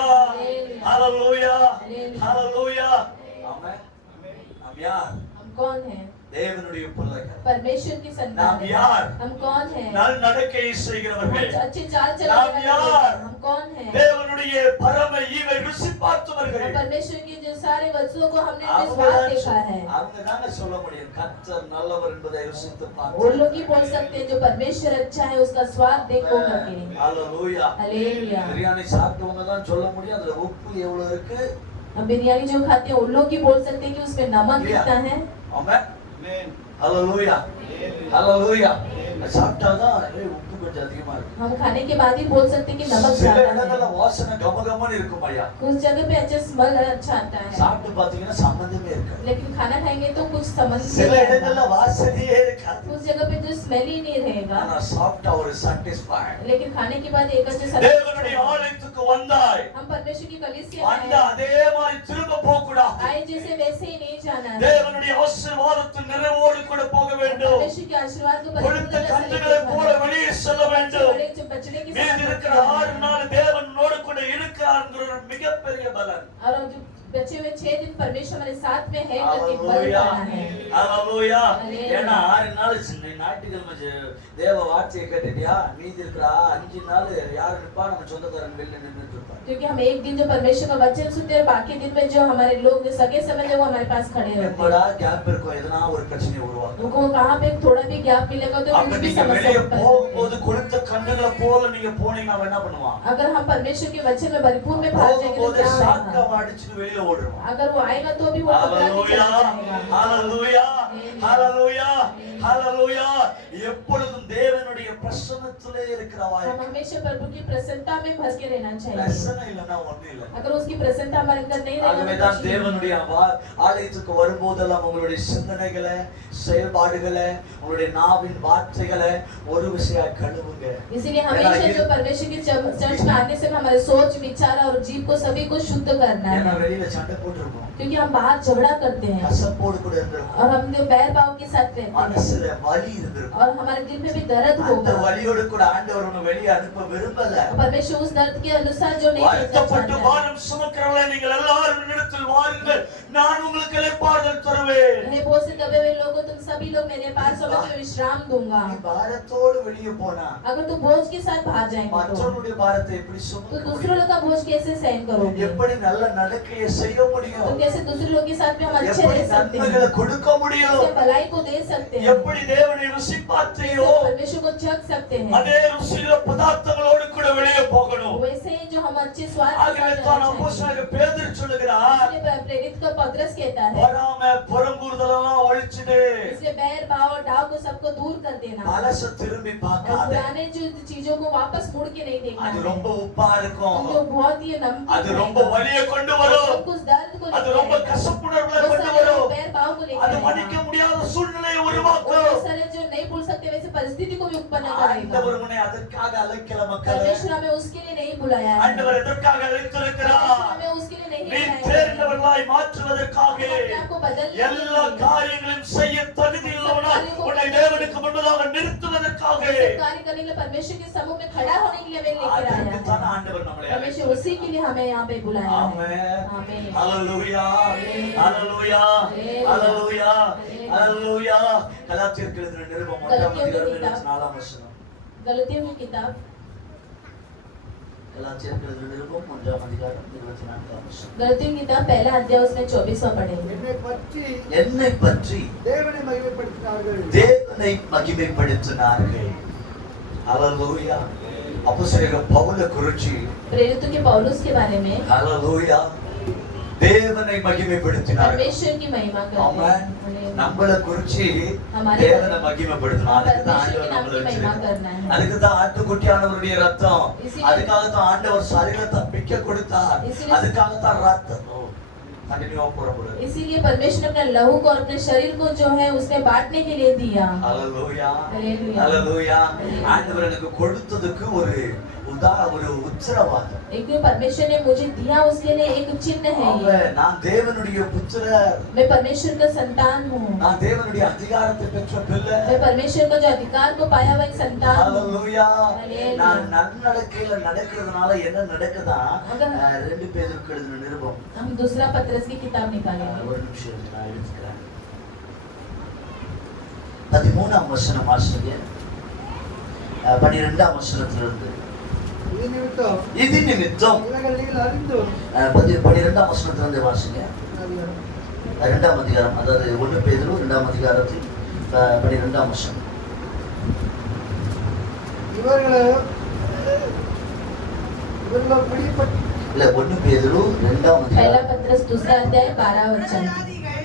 ஹalleluya. ஹalleluya. ஆமென். நாம் யார்? हम कौन हैं? தேவனுடைய பிள்ளைகள். परमेश्वर की संतान நாம் हैं। யார்? हम कौन हैं? நல் நடக்கையை हम செய்கிறவர்கள். अच्छे चाल चलने நாம் वाले यार? लोग हैं। हम कौन हैं? தேவனுடைய பரம ஈவை ருசி பார்த்தவர்கள். हम परमेश्वर की जो सारे वचनों को हमने அவங்க इस बात தான் देखा है। அவங்க தாங்க சொல்ல முடியும் கர்த்தர் நல்லவர் என்பதை ருசித்து वो பார்த்து. लोग ही बोल सकते हैं जो परमेश्वर अच्छा है उसका स्वाद देखो करके। ஹalleluya. हालेलुया। பிரியாணி சாப்பிட்டவங்க தான் சொல்ல முடியும் அதுல உப்பு எவ்வளவு இருக்கு. हम बिरयानी जो खाते हैं उन लोग ही बोल सकते हैं कि उसमें नमक कितना है। ஆமென். ஹalleluya. ஹalleluya. சாப்பிட்டாதான் உப்பு கொஞ்சம் அதிகமா இருக்கு. हम खाने के बाद ही बोल सकते हैं कि नमक சில ज्यादा இடங்கள்ல है। வாசனை கமகமன்னு இருக்கும் ஐயா. कुछ जगह पे अच्छा स्मेल अच्छा आता है, சாப்பிட்டு பாத்தீங்கன்னா சம்பந்தமே இருக்காது. लेकिन खाना खाएंगे तो कुछ समझ சில नहीं இடங்கள்ல आएगा। வாசனையே இருக்காது. कुछ जगह पे जो स्मेल ही नहीं रहेगा, ஆனா சாப்பிட்டா ஒரு satisfied. लेकिन खाने के बाद एक अच्छा தேவனுடைய ஆலயத்துக்கு வந்தாய். हम परमेश्वर की कलीसिया வந்த में அதே மாதிரி திரும்ப போக கூடாது. आए जैसे वैसे ही नहीं जाना है। தேவனுடைய ஆசீர்வாதத்தின் நிறைவோடு கூட போக வேண்டும். परमेश्वर के आशीर्वाद को கொழுத்த கன்றுகளை போல வெளியே செல்ல வேண்டும். बचने की மீதி இருக்கிற 6 நாள் தேவனோடு கூட இருக்கிறார் என்கிற ஒரு மிகப்பெரிய பலன். और जो बचे हुए 6 दिन परमेश्वर हमारे साथ में है करके बल ஹalleluya. पाना है। ஹalleluya. Hallelujah. ஏன்னா 6 நாள் ஞாயிற்றுக்கிழமை தேவ வார்த்தையை கேட்டுட்டியா, மீதி இருக்கிற 5 நாள் யார் நிப்பா? நம்ம சொந்தக்காரங்க வெளில நின்னுட்டு இருப்பாங்க. क्योंकि हम एक दिन जो परमेश्वर का वचन सुनते हैं, बाकी दिन में जो हमारे लोग जो सगे समय जो वो हमारे पास खड़े रहते हैं। எப்படா கேப் இருக்கும், எதனா ஒரு பிரச்சனை உருவாகும். उनको कहाँ पे थोड़ा भी गैप मिलेगा तो அப்ப कुछ भी நீங்க समस्या வெளியே उत्पन्न போகும்போது கொழுத்த கன்றுகளை போல நீங்க போனீங்கன்னா அவன் என்ன பண்ணுவான்? अगर हम परमेश्वर के वचन में भरपूर में भाग जाएंगे तो போகும்போது क्या சாக்கா होगा? அடிச்சுட்டு வெளியில ஓடுவான். अगर वो आएगा तो भी वो पकड़ा के ஹalleluya. चला जाएगा। ஹalleluya. ஹalleluya. ஹalleluya. எப்பொழுதும் தேவனுடைய பிரசன்னத்திலே இருக்கிறவாய். हम हमेशा प्रभु की प्रसन्नता में भर के रहना चाहिए। பிரசன்னம் இல்லைன்னா ஒண்ணும் இல்லை. अगर उसकी प्रसन्नता हमारे अंदर नहीं ஆகவே रहेगा தான் तो कुछ नहीं। தேவனுடைய ஆலயத்துக்கு வரும்போதெல்லாம் உங்களுடைய சிந்தனைகளை, செயல்பாடுகளை, உங்களுடைய நாவின் வார்த்தைகளை ஒரு விஷயம் கழுவுங்க. इसीलिए हमेशा जो परमेश्वर के चर्च में आने से हमारे सोच, विचार और जीव को सभी को शुद्ध करना ஏன்னா है, வெளியில சண்டை போட்டுருக்கோம், क्योंकि हम बाहर झगड़ा करते हैं கசப்போடு கூட இருந்திருக்கோம், और हम जो बैर भाव के साथ रहते हैं மனசுல வலி இருந்திருக்கும். और हमारे दिल में भी दर्द அந்த होगा। வலியோடு கூட ஆண்டவர் உன்னை வெளியே அனுப்ப விரும்பல. परमेश्वर उस दर्द के अनुसार जो नहीं भेजना வருத்தப்பட்டு चाहता है। பாரம் சுமக்கிறவர்களே நீங்கள் எல்லாரும் என்னிடத்தில் வாருங்கள், நான் உங்களுக்கு இளைப்பாறுதல் தருவேன். हे बोझ से दबे हुए लोगों, तुम सभी लोग मेरे पास आओ, मैं तुम्हें विश्राम दूंगा। நீ பாரத்தோடு வெளியே போனா अगर तुम बोझ के साथ बाहर जाएंगे तो மற்றவர்களுடைய பாரத்தை எப்படி சுமக்க दूसरों முடியும்? लोग का बोझ कैसे सहन करोगे? எப்படி நல்ல நடக்கையை செய்ய முடியும்? तो कैसे दूसरे लोग के साथ में हम अच्छे எப்படி रह सकते हैं? நன்மைகளை கொடுக்க முடியும்? कैसे भलाई को दे सकते हैं? எப்படி தேவனை ருசி பார்த்தையோ कैसे परमेश्वर को जग सकते हैं? அதே ருசியுள்ள பதார்த்தங்களோடு கூட வெளியே போகணும். वैसे ही जो हम अच्छे स्वाद के ஆகவே साथ தான் रहना அப்போஸ்தலனாகிய चाहिए। பேதுரு சொல்லுகிறார், इसलिए प्रेरित का पतरस कहता है, பொறாமை புறங்கூறுதலெல்லாம் ஒழிச்சிடு, इसलिए बैर भाव और डाव को सबको दूर कर देना பழச திரும்பி और பார்க்காத. पुराने जो चीजों को वापस मुड़ के नहीं देखना அது है। ரொம்ப உப்பா இருக்கும், जो बहुत ही नमकीन அது ரொம்ப रहेगा। வலியை கொண்டு வரும், सब कुछ दर्द को அது लेकर ரொம்ப आएगा। கசப்புணர்வுகளை बहुत கொண்டு सारे வரும், लोग बैर भाव को लेकर அது आएगा। மன்னிக்க முடியாத சூழ்நிலையை और உருவாக்கும். बहुत सारे जो नहीं भूल सकते वैसे परिस्थिति को भी उत्पन्न करेगा। ஆண்டவர் உன்னை அதற்காக அழைக்கல மக்களே. परमेश्वर हमें उसके लिए नहीं बुलाया है। ஆண்டவர் எதற்காக परमेश्वर அழைத்திருக்கிறார்? हमें उसके लिए नहीं நீ बुलाया है। தேர்ந்தவர்களாய் மாற்றுவதற்காக अपने आप को बदलने के எல்லா लिए, காரியங்களையும் செய்ய தகுதியுள்ளவனாய் உன்னை தேவனுக்கு முன்பதாக நிறுத்துவதற்காக सब कार्य करने के लिए परमेश्वर के समूह में खड़ा होने के लिए हमें लेकर आया அதற்கு தான் है। ஆண்டவர் நம்மளை परमेश्वर उसी के लिए हमें यहाँ पे बुलाया है। ஆமென். आमीन। ஹalleluya ஹalleluya ஹalleluya ஹalleluya. கலாத்தியருக்கு எழுதின நிருபம் 1:24 गलतियों की किताब கலாத்தியருக்கு எழுதின நிருபம் 1:24 गलतियों की किताब पहला अध्याय उसमें 24वां पढ़े। என்னை பற்றி தேவனை மகிமைப்படுத்தினார்கள். ஹalleluya. அப்போஸ்தலர் பவுல குறிச்சி प्रेरितों के पौलुस के बारे में ஹalleluya தேவனை மகிமைப்படுத்தினார்கள். परमेश्वर की महिमा ஆமென். करते हैं। நம்மள குறிச்சி हमारे தேவனை மகிமைப்படுத்தணும். அதுக்கு தான் परमेश्वर के ஆண்டவர் नाम நம்மள की महिमा வச்சிருக்கார். करना है। அதுக்கு தான் ஆட்டுக்குட்டியானவருடைய ரத்தம். இசிலியே- அதுக்காக தான் ஆண்டவர் சரீரத்தை பிக்க கொடுத்தார். இசிலியே- அதுக்காக தான் ரத்தம். கண்டினியூவா போறோம். इसीलिए परमेश्वर ने अपने लहू को और अपने शरीर को जो है उसने बांटने के लिए दिया। ஹalleluya Hallelujah. ஹalleluya. ஆண்டவர் எனக்கு கொடுத்ததுக்கு ஒரு உத்தரவாதம். एक परमेश्वर ने मुझे दिया उसके लिए एक चिन्ह है ये। ஆமென். நான் தேவனுடைய புத்திரர். मैं परमेश्वर का संतान हूँ। நான் தேவனுடைய அதிகாரத்தை பெற்ற பிள்ளை. मैं परमेश्वर का जो अधिकार को पाया हुआ एक संतान हूँ। ஹalleluya. Hallelujah. நான் நன்னடக்கையில நடக்கிறதுனால என்ன நடக்குதா? अगर 2 பேதுருக்கு எழுதின நிருபம் हम दूसरा पत्रस की किताब निकालेंगे। ஒரு நிமிஷம் நான் எடுத்துக்கிறேன். 13ஆம் வசனம் வாசிங்க. 12ஆம் வசனத்திலிருந்து இது நிமித்தம் இவைகள் நீங்கள் அறிந்து 12ஆம் வசனத்திலிருந்து வாசிங்க. 2ஆம் அதிகாரம், அதாவது 1 பேதுரு 2ஆம் அதிகாரத்தில் 12ஆம் வசனம். இவர்கள் பிடிப்பட்டு இல்ல 1 பேதுரு 2ஆம் पहला அதிகாரம். पत्रस दूसरा अध्याय 12 वचन।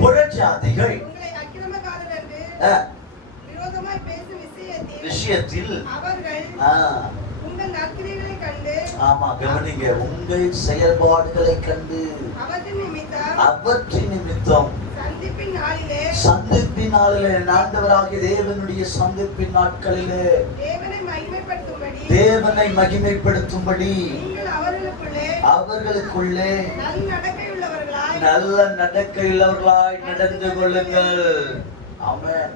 புறஜாதிகள் உங்களை அக்கிரமக்காரர் என்று விரோதமாய் பேசும் விஷயத்தில் அவர்கள் உங்கள் நற்கிரியைகளை கண்டு ஆமா கவனிங்க, உங்கள் செயல்பாடுகளை கண்டு அவற்றின் நிமித்தம் சந்திப்பின் நாளிலே ஆண்டவராகிய தேவனுடைய சந்திப்பின் நாட்களிலே தேவனை மகிமைப்படுத்தும்படி அவர்களுக்குள்ளே நல்ல நடக்கையுள்ளவர்களாய் நடந்து கொள்ளுங்கள். ஆமென்.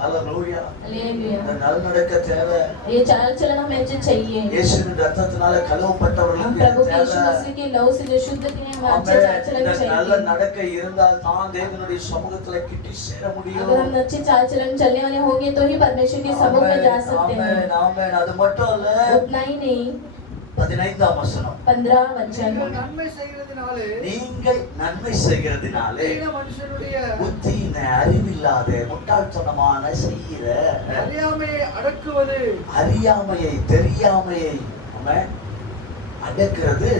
ஹalleluya. हालेलुया। நல்ல நடக்க தேவை. ये चाल चलन हमें जो चाहिए। இயேசுவின் ரத்தத்தினால हम கழுவப்பட்டவர்களுக்கு प्रभु இது यीशु தேவை. मसीह के लहू से जो शुद्ध किए हैं हमें अच्छे चाल चलन நல்ல चाहिए। நடக்கை இருந்தால் தான் தேவனுடைய சமூகத்துல கிட்டி சேர முடியும். अगर हम अच्छे चाल चलन चलने वाले होंगे तो ही परमेश्वर के समूह में जा सकते हैं। ஆமென், ஆமென். அது மட்டும் இல்ல, उतना ही नहीं 15ஆம் வசனம், 15 वचन। நன்மை செய்கிறதுனாலே நீங்கள் நன்மை செய்கிறதினாலே மனுஷனுடைய புத்தியின அறிவில்லாத முட்டாள்தனமான செய்கிற அறியாமையை அடக்குவது அறியாமையை தெரியாமையை ஆமென், அடக்கிறது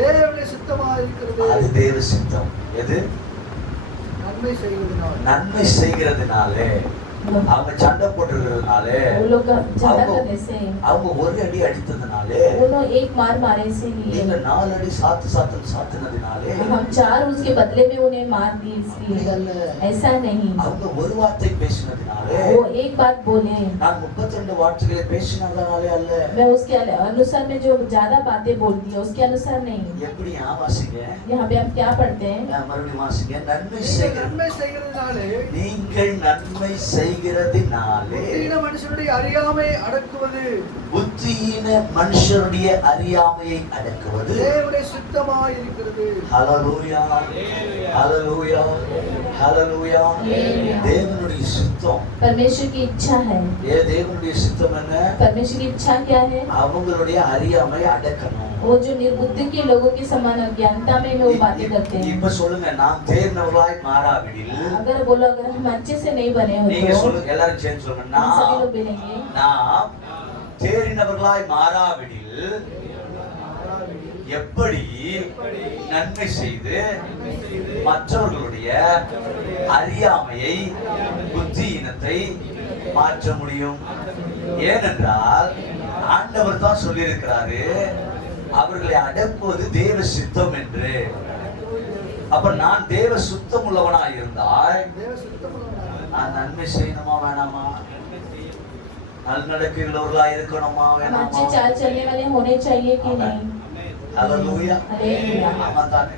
தேவனுடைய சித்தமாக இருக்கிறது. அது தேவ சித்தம். எது? நன்மை செய்வதனால் நன்மை செய்கிறதுனாலே, அவங்க சண்டை போட்டுறதுனாலே, वो लोग झगड़ा करने से, அவங்க ஒரு அடி அடித்ததுனாலே, वो लोग एक मार मारे से நீங்க लिए, 4 அடி சாத்தினதுனாலே, हम 4 उसके बदले में उन्हें मार दिए इसलिए। ऐसा नहीं, அவங்க ஒரு வார்த்தை பேசினதுனாலே, वो एक बात बोले। நான் 32 வார்த்தைகளை பேசினதுனாலே அல்ல. मैं उसके अनुसार में जो ज्यादा बातें बोल दी उसके अनुसार नहीं। எப்படி வாசிங்க? यहाँ पे हम क्या पढ़ते हैं? மறுபடியும் வாசிங்க. நன்மை நன்மை செய்கிறதுனாலே நீங்கள் நன்மை செய்கிறதினாலே புத்தியீன மனுஷனுடைய அறியாமையை அடக்குவது புத்தியீன மனுஷருடைய அறியாமையை அடக்குவது தேவனுடைய சித்தமாக இருக்கிறது. ஹalleluya ஹalleluya ஹalleluya. தேவனுடைய சித்தம். परमेश्वर की इच्छा है। தேவனுடைய சித்தம் என்ன? परमेश्वर की इच्छा क्या है? அவங்களுடைய அறியாமை அடக்கணும். वो जो निर्बुद्धि के लोगों की समान अज्ञानता में वो बातें करते हैं। இப்ப சொல்லுங்க, நாம் தேர்ந்தவர்களாய் மாறாவிடில், अगर बोलो अगर हम अच्छे से नहीं बने हो நீங்க तो சொல்லுங்க, எல்லாரும் சேர்ந்து சொல்லுங்க, हम सभी लोग நாம் बोलेंगे நாம் தேறினவர்களாய் மாறாவிடில் எப்படி நன்மை செய்து மற்றவர்களுடைய அறியாமையை புத்தியினத்தை மாற்ற முடியும்? ஏனென்றால் ஆண்டவர் தான் சொல்லியிருக்கிறாரு, அவர்களை அடக்குவது தேவ சித்தம் என்று. அப்ப நான் தேவ சுத்தம் உள்ளவனா இருந்தால் தேவ சித்தமாக நான் நன்மை செய்யணுமா வேணாமா? நல்நடக்கை உள்ளவர்களா இருக்கணுமா हम வேணாமா? अच्छे चाल चलने वाले होने चाहिए कि नहीं? ஹalleluya. हालेलुया। ஆமா தானே.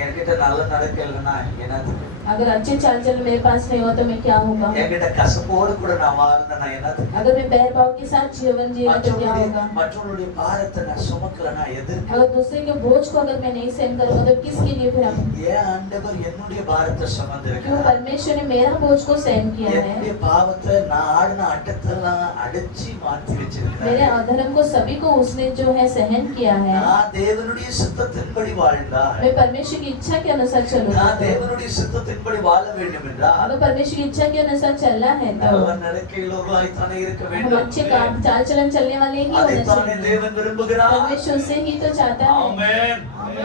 என்கிட்ட நல்ல நடக்கை இல்லைன்னா என்னது? अगर अच्छे चाल चलन मेरे पास नहीं हो तो मैं क्या होगा? என்கிட்ட கசப்போடு கூட நான் வாழ்ந்தா நான் என்னத்துக்கு? अगर मैं बैर भाव के साथ जीवन जिए तो क्या होगा? மற்றவருடைய பாரத்தை நான் சுமக்கல நான் எதற்கு? अगर दूसरे के बोझ को अगर मैं नहीं सहन करूंगा तो किसके लिए फिर हम? ஏன் ஆண்டவர் என்னுடைய பாரத்தை क्यों சுமந்திருக்கிறார்? परमेश्वर ने मेरा बोझ को सहन किया है? என்னுடைய பாவத்தை நான் ஆடின அட்டத்தெல்லாம் அடிச்சு மாத்தி मेरे வச்சிருக்கிறார். अधर्म को सभी को उसने जो है सहन किया है। நான் தேவனுடைய சித்தத்தின்படி வாழ்ந்தா मैं परमेश्वर की इच्छा के अनुसार चलूंगा। நான் தேவனுடைய சித்தத்தின்படி வாழ வேண்டும் என்றால் अगर परमेश्वर की इच्छा के अनुसार चलना है तो நல்ல நடக்கையுள்ளவர்களாய்த்தானே இருக்க हम வேண்டும். अच्छे काम चाल चलन चलने वाले ही होना அதைத்தானே चाहिए। தேவன் விரும்புகிறார். परमेश्वर से ही तो चाहता है। ஆமென்.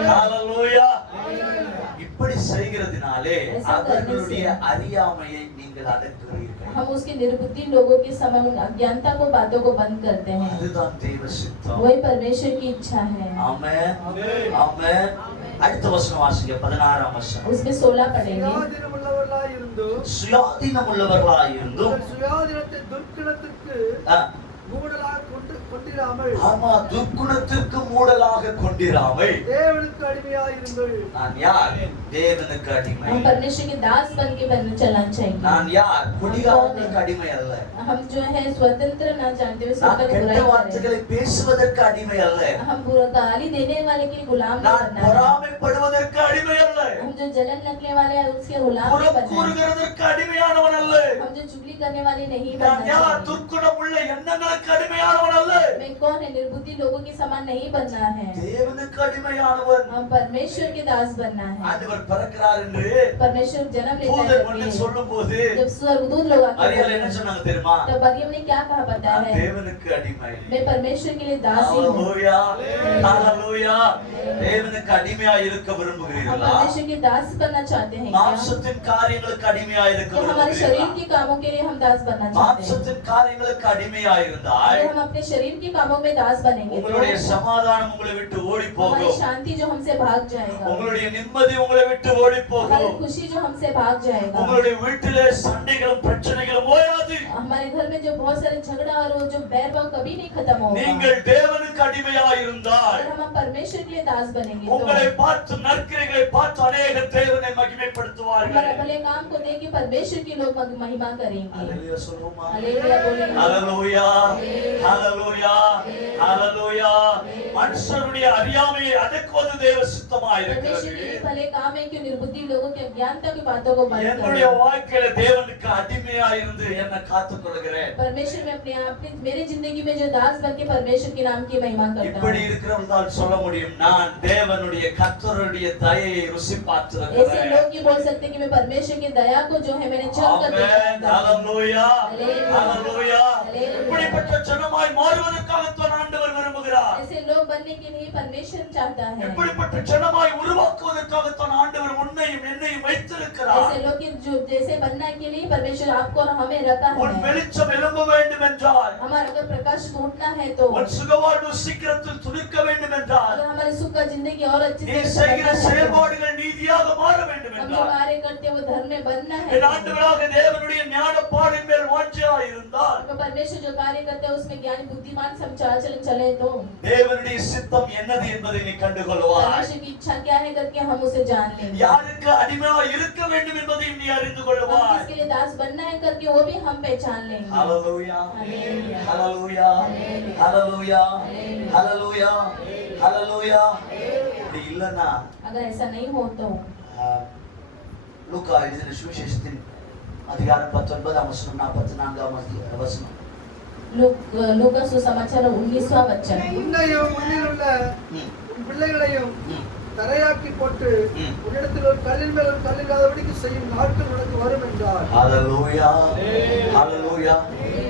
ஹalleluya. இப்படி செய்கிறதினாலே அவர்களுடைய அறியாமையை நீங்கள் அடக்குகிறீர்கள். हम उसके निर्बुद्धि लोगों के समान उन अज्ञानता को बातों को बंद करते हैं। அதுதான் தேவ சித்தம். वही परमेश्वर की इच्छा है। ஆமென். ஆமென். அடுத்த வசனம் வாசிங்க 16ஆம் வசனம். उसमें 16 पढ़ेंगे। சுயாதீனமுள்ளவர்களாய் இருந்தும் சுயாதீனம் உள்ளவர்களாய் இருந்தும் உங்கள் சுயாதீனத்தை துர்க்குணத்திற்கு மூடலாக கொண்டிராமல் ஆமா துர்க்குணத்திற்கு மூடலாக கொண்டிராமல் தேவனுக்கு அடிமையாய் இருங்கள். நான் யார்? தேவனுக்கு அடிமை. हम परमेश्वर के दास बन के चलना चाहिए। நான் யார்? குடிகாரனுக்கு அடிமை அல்ல. हम जो है स्वतंत्र ना जानते हुए நான் स्वतंत्र கெட்ட बुराई करें। வார்த்தைகளை பேசுவதற்கு அடிமை அல்ல. हम बुरा गाली देने वाले के गुलाम नहीं நான் बनना है। பொறாமைப்படுவதற்கு அடிமை அல்ல. हम जो जलन रखने वाले हैं उसके गुलाम नहीं புறம் बनना है। கூறுகிறதற்கு அடிமையானவன் அல்ல. हम जो चुगली करने वाले नहीं நான் बनना யார்? है। துர்க்குணம் உள்ள எண்ணங்களுக்கு அடிமையானவன் அல்ல. मैं कौन है? निर्बुद्धि लोगों के समान नहीं बनना है। தேவனுக்கு அடிமையானவன். हम परमेश्वर के दास बनना है। ஆண்டவர் பிறக்கிறார் என்று परमेश्वर जन्म लेता है தூதர் வந்து करके। சொல்லும்போது जब स्वर्गदूत लोग आते மரியாள் என்ன சொன்னாங்க தெரியுமா? तब मरियम ने क्या कहा पता நான் है? தேவனுக்கு அடிமை. मैं परमेश्वर के लिए दास ही हूँ। ஹalleluya ஹalleluya. தேவனுக்கு அடிமையா இருக்க हम விரும்புகிறீர்களா? परमेश्वर के दास बनना चाहते हैं क्या? மாம்சத்தின் காரியங்களுக்கு அடிமையா இருக்க क्या हमारे शरीर விரும்புகிறீர்களா? के कामों के लिए हम दास बनना चाहते हैं? மாம்சத்தின் காரியங்களுக்கு அடிமையா இருந்தால் अगर हम अपने शरीर के कामों में दास बनेंगे உங்களுடைய तो சமாதானம் உங்களை விட்டு ஓடி हमारी போகும். शांति जो हमसे भाग जाएगा, உங்களுடைய நிம்மதி உங்களை விட்டு ஓடி हमारी போகும். खुशी जो हमसे भाग जाएगा, உங்களுடைய வீட்டிலே சண்டைகளும் பிரச்சனைகளும் ஓயாது. हमारे घर में जो बहुत सारे झगड़ा और वो जो बैर भाव कभी नहीं खत्म होगा। நீங்கள் தேவனுக்கு அடிமையா இருந்தால் अगर हम परमेश्वर के लिए दास बनेंगे तो உங்களை பார்த்து நற்கிரைகளை பார்த்து अनेक தேவனை हमारे மகிமைப்படுத்துவார்கள். भले काम को देख के परमेश्वर की लोग महिमा करेंगे। அல்லேலூயா சொல்லுவோமா? हालेलुया बोलेंगे। ஹalleluya ஹalleluya ஹalleluya. மனுஷருடைய அறியாமையை அடக்குவது தேவ சித்தமாய் परमेश्वर இருக்கிறது. के भले काम है कि निर्बुद्धि लोगों की अज्ञानता की बातों को बंद என்னுடைய करें। வாழ்க்கையில தேவனுக்கு அடிமையா இருந்து என்னை காத்துக் கொள்கிறேன். परमेश्वर में अपने आप की मेरी जिंदगी में जो दास बन के परमेश्वर के नाम की महिमा करता இப்படி हूँ। இருக்கிறவர்கள் சொல்ல முடியும், நான் தேவனுடைய கர்த்தருடைய தயையை ருசி ऐसे பார்த்திருக்கிறேன். लोग ये बोल सकते हैं कि मैं परमेश्वर की दया को जो है मैंने चख कर देखा ஆமென். है। ஹalleluya Hallelujah. ஹalleluya. Hallelujah. இப்படிப்பட்ட ஜனமாய் மாறுவதற்காகத்தான் ஆண்டவர் விரும்புகிறார். ऐसे लोग बनने के लिए परमेश्वर चाहता है। இப்படிப்பட்ட ஜனமாய் உருவாக்குவதற்காகத்தான் ஆண்டவர் உன்னையும் என்னையும் வைத்திருக்கிறார். ऐसे लोग की जो जैसे बनने के लिए परमेश्वर आपको और हमें रखा உன் है। வெளிச்சம் எழும்ப வேண்டும் என்றால், हमारा अगर प्रकाश टूटना है तो உன் சுகவாழ்வு சீக்கிரத்தில் துளிர்க்க வேண்டும் என்றால், अगर हमारे सुख का जिंदगी और अच्छी நீ तरह से செய்கிற बनना है तो செயல்பாடுகள் நீதியாக மாற வேண்டும் हम जो என்றால், कार्य करते हैं वो धर्म में बनना है। என் ஆண்டவராக தேவனுடைய ஞானப்பாடின் மேல் வாஞ்சையாய் இருந்தால், तो परमेश्वर जो कार्य करते हैं उसमें ज्ञानी बुद्धिमान सब चाल चलन चले तो தேவனுடைய சித்தம் என்னது என்பதை நீ கண்டுகொள்வாய். परमेश्वर की इच्छा क्या है करके हम उसे जान लेंगे। யாருக்கு அடிமையாக இருக்க வேண்டும் என்பதையும் நீ அறிந்து हम கொள்வாய். किसके लिए दास बनना है करके वो भी हम पहचान लेंगे। ஹalleluya Hallelujah. ஹalleluya ஹalleluya ஹalleluya ஹalleluya. இப்படி இல்லனா अगर ऐसा नहीं हो तो லூக்கா எழுதின சுவிசேஷத்தின் அதிகாரம் 19ஆம் வசனம் 44ஆம் வசனம். लूका सुसमाचार 19वां वचन। உன்னையும் உன்னில் உள்ள ம், உன் பிள்ளைகளையும் ம், தரையாக்கி போட்டு ம். உன்னிடத்தில் ஒரு கல்லின் மேல் ஒரு கல்லில்லாதபடிக்கு செய்யும் நாட்கள் உனக்கு வரும் என்றார். ஹalleluya ஹalleluya.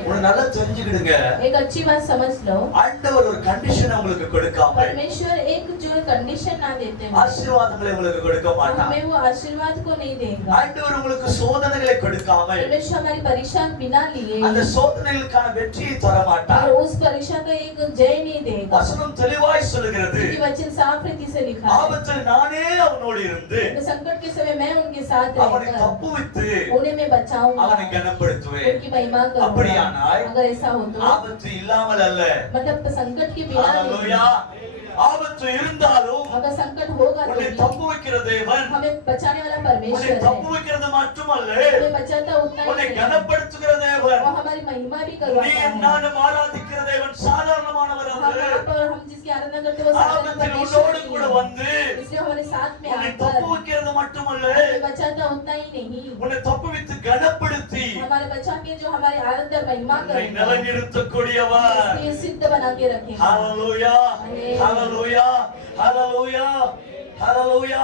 உன்னை நல்லா தெரிஞ்சுக்கிடுங்க, एक अच्छी बात समझ लो, ஆண்டவர் ஒரு கண்டிஷன் உங்களுக்கு கொடுக்காம परमेश्वर एक जो कंडीशन ना देते हैं ஆசீர்வாதங்களை உங்களுக்கு கொடுக்க மாட்டார். हमें वो आशीर्वाद को नहीं देगा। ஆண்டவர் உங்களுக்கு சோதனைகளை கொடுக்காம परमेश्वर हमारी परीक्षा बिना लिए அந்த சோதனைகளுக்கான வெற்றியை தர மாட்டார். और उस परीक्षा का एक जय नहीं देगा। வசனம் தெளிவாய் சொல்கிறது, क्योंकि वचन साफ रीति से लिखा है, ஆபத்தில் நானே அவனோடு இருந்து संकट के समय मैं उनके साथ அவனை रहकर தப்புவித்து उन्हें मैं बचाऊंगा, அவனை கனப்படுத்துவேன். उनकी महिमा करूंगा। அப்படியானால் अगर ऐसा हो तो ஆபத்து இல்லாமல் அல்ல, मतलब संकट के बिना ஹalleluya नहीं, ஆபத்து இருந்தாலும் अगर संकट होगा तो உன்னை भी தப்பு வைக்கிற தேவன், हमें बचाने वाला உன்னை परमेश्वर தப்பு है। வைக்கிறது மட்டுமல்ல, हमें बचाता उतना உன்னை ही नहीं, கனப்படுத்துகிற தேவன். वो हमारी महिमा भी करवाता நீயும் है। நானும் ஆராதிக்கிற தேவன் சாதாரணமானவர் हम அல்ல. यहाँ पर हम जिसकी आराधना करते हैं वो साधारण ஆபத்தில் परमेश्वर உன்னோடு ही கூட है। வந்து इसलिए हमारे साथ में உன்னை आकर தப்பு வைக்கிறது மட்டுமல்ல, हमें बचाता उतना ही नहीं, உன்னை தப்பு வைத்து கனப்படுத்தி हमारे बचा के जो हमारे आनंद और महिमा உன்னை करेंगे, நிலைநிறுத்தக்கூடியவர். इसलिए सिद्ध बना के रखेंगे। ஹalleluya, ஹalleluya, ஹalleluya, ஹalleluya.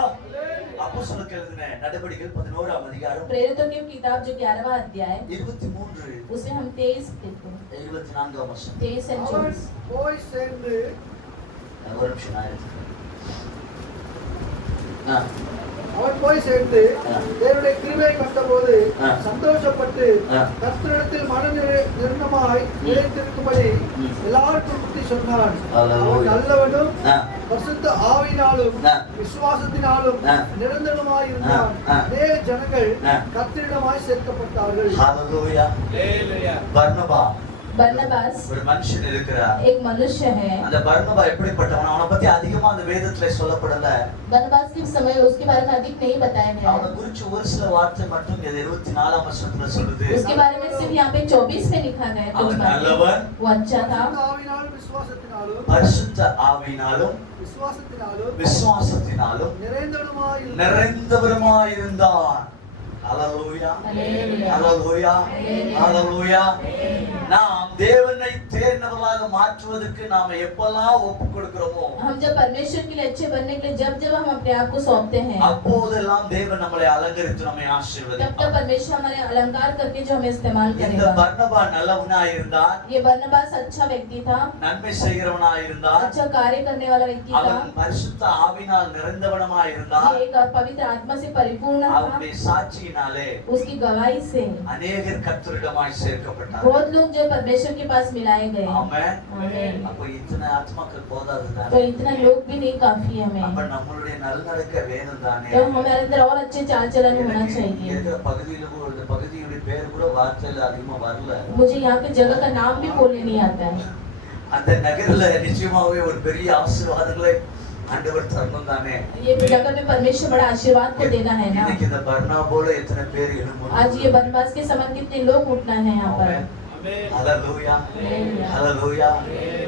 அப்போஸ்தலருக்கு எழுதின நடபடிகள் 11ஆம் அதிகாரம் प्रेरितों की किताब जो 11वां अध्याय 23 उसे हम 23 देखते हैं, 24ஆம் வசனம். 23 और அவன் 24। போய் சேர்ந்து ஒரு நிமிஷம் நான் எடுத்துக்கிறேன். அவன் போய் சேர்ந்து தேவனுடைய கிருபையை கண்டபோது சந்தோஷப்பட்டு கர்த்தரிடத்தில் நிர்ணமாய் நிலைத்திருக்கும்படி எல்லாருக்கும் புத்தி சொன்னான். அவன் நல்லவனும் பரிசுத்த ஆவியினாலும் விசுவாசத்தினாலும் நிரந்தரமாய் இருந்தான். அநேக ஜனங்கள் கர்த்தரிடமாய் சேர்க்கப்பட்டார்கள். ஹalleluya. பர்னபா बरनबास ஒரு மனுஷன் இருக்கிறார். एक मनुष्य है। அந்த பர்னபா எப்படிப்பட்டவன்? அவனை பத்தி அதிகமா அந்த வேதத்துல சொல்லப்படல. बरनबास के समय उसके बारे में अधिक नहीं बताया गया அவனை है। குறிச்சு ஒரு சில வார்த்தை மட்டும் 24ஆம் வசனத்துல சொல்லுது. उसके बारे में सिर्फ यहाँ पे 24 में लिखा गया है कुछ அவன் बातें। நல்லவன், वो अच्छा था, பரிசுத்த ஆவியினாலும் விசுவாசத்தினாலும் பரிசுத்த ஆவியினாலும் விசுவாசத்தினாலும் நிறைந்தவனுமாய் நிறைந்தவருமாய் இருந்தான். ஹalleluya, हालेलुया, ஹalleluya, ஹalleluya. நாம் தேவனை தேர்ந்தவர்களாக மாற்றுவதற்கு நாம எப்பெல்லாம் ஒப்பு கொடுக்கிறோமோ हम जब परमेश्वर के लिए अच्छे बनने के लिए जब जब हम अपने आप को सौंपते हैं, அப்போதெல்லாம் தேவன் நம்மளை அலங்கரித்து நம்மை तब तब ஆசீர்வதிப்பார். परमेश्वर हमारे अलंकार करके जो हमें इस्तेमाल இந்த करेगा। பர்னபா நல்லவனாய் இருந்தான், ये बरनबास अच्छा व्यक्ति था, நன்மை செய்கிறவனாய் இருந்தான், अच्छा कार्य करने वाला व्यक्ति था, அவன் பரிசுத்த ஆவினால் நிறைந்தவனாய் இருந்தான். ये एक पवित्र आत्मा से परिपूर्ण था। அவனுடைய சாட்சியினாலே उसकी गवाही से அநேகர் கர்த்தரிடமாய் சேர்க்கப்பட்டார். बहुत लोग जो परमेश्वर के पास मिलाए गए। ஆமென். आमीन। அப்ப இத்தனை ஆத்மாக்கள் போதாதுதான். तो इतना लोग भी नहीं काफी हमें, அப்ப நம்மளுடைய நல்லடக்க வேணும் தானே. तो हमारे अंदर और अच्छे चाल चलन होना चाहिए। இருக்கிற பகுதியில இந்த பகுதியுடைய பேர் கூட வார்த்தையில அதிகமா வரல. मुझे यहाँ के जगह का नाम भी बोलने नहीं आता है। அந்த நகர்ல நிச்சயமாவே ஒரு பெரிய ஆசீர்வாதங்களை ஆண்டவர் தரணும் தானே. ये जगह में परमेश्वर बड़ा आशीर्वाद को देना है ना। இன்னைக்கு இந்த பர்னபாவோட எத்தனை பேர் எழும்பணும்? आज ये बनवास के समान कितने लोग उठना है यहाँ पर। ஹalleluya, ஹalleluya.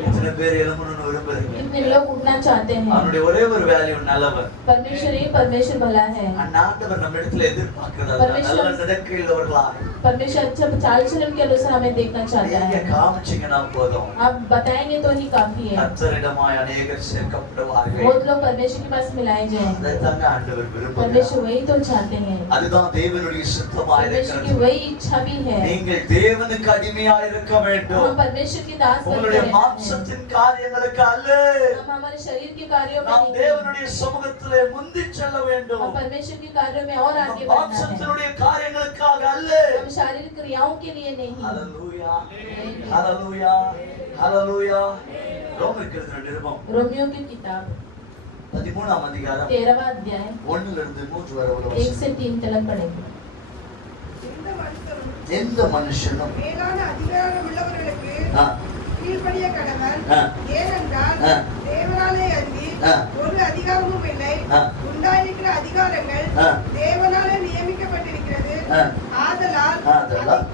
எத்தனை பேர் எழும்பணும்னு விரும்புறீங்க? कितने लोग उठना चाहते हैं। அவனுடைய ஒரே ஒரு வேல்யூ நல்லவன். परमेश्वर ही परमेश्वर भला है। ஆண்டவர் நம்ம இடத்துல எதிர்பார்க்கிறது परमेश्वर- நல்ல நடக்கையுள்ளவர்களா परमेश्वर अच्छा चाल चलन के अनुसार हमें देखना चाहता நீங்க है। காமிச்சீங்கன்னா போதும். आप बताएंगे तो ही काफी है। கர்த்தரிடமாய் அநேகர் சேர்க்கப்படுவார்கள். बहुत लोग परमेश्वर के पास मिलाए जाएंगे। அதைத்தாங்க ஆண்டவர் விரும்புகிறார். परमेश्वर वही तो चाहते हैं। அதுதான் தேவனுடைய சித்தமாய் परमेश्वर की இருக்கிறது. वही इच्छा भी है। நீங்கள் தேவனுக்கு அடிமையாய் இருக்க வேண்டும். हम परमेश्वर के दास बनकर உங்களுடைய रहना है। மாம்சத்தின் காரியங்களுக்கு அல்ல. हम हमारे शरीर के कार्यों में நாம் नहीं, தேவனுடைய சமூகத்திலே முந்தி செல்ல வேண்டும். हम परमेश्वर के कार्यों में और आगे बढ़ना है। மாம்சத்தினுடைய காரியங்களுக்காக அல்ல. हम शारीरिक क्रियाओं के लिए नहीं। ஹalleluya, ஹalleluya, ஹalleluya. ரோமருக்கு எழுதின நிருபம் रोमियो की किताब 13ஆம் அதிகாரம் 13वां अध्याय 1 இருந்து 3 வரை உள்ள 1 से 3 तक पढ़ेंगे। எந்த மனுஷனும் மேலான அதிகாரம் உள்ளவர்களுக்கு ஆ, கீழ்ப்படிய கடவன். ஆ. ஏனென்றால் ஆ. தேவனாலே அன்றி ஆ. ஒரு அதிகாரமும் இல்லை. ஆ. உண்டாயிருக்கிற அதிகாரங்கள் ஆ. தேவனாலே நியமிக்கப்பட்டிருக்கிறது. ஆ. ஆதலால் ஆதலால்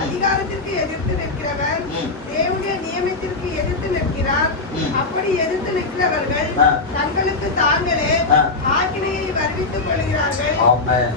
அதிகாரத்திற்கு எதிர்த்து நிற்கிறவன் ம். தேவனுடைய நியமத்திற்கு எதிர்த்து நிற்கிறார். ம். அப்படி எதிர்த்து நிற்கிறவர்கள் ஆ. தங்களுக்கு தாங்களே ஆ. ஆக்கினையை வருவித்துக் கொள்கிறார்கள். ஆமென்.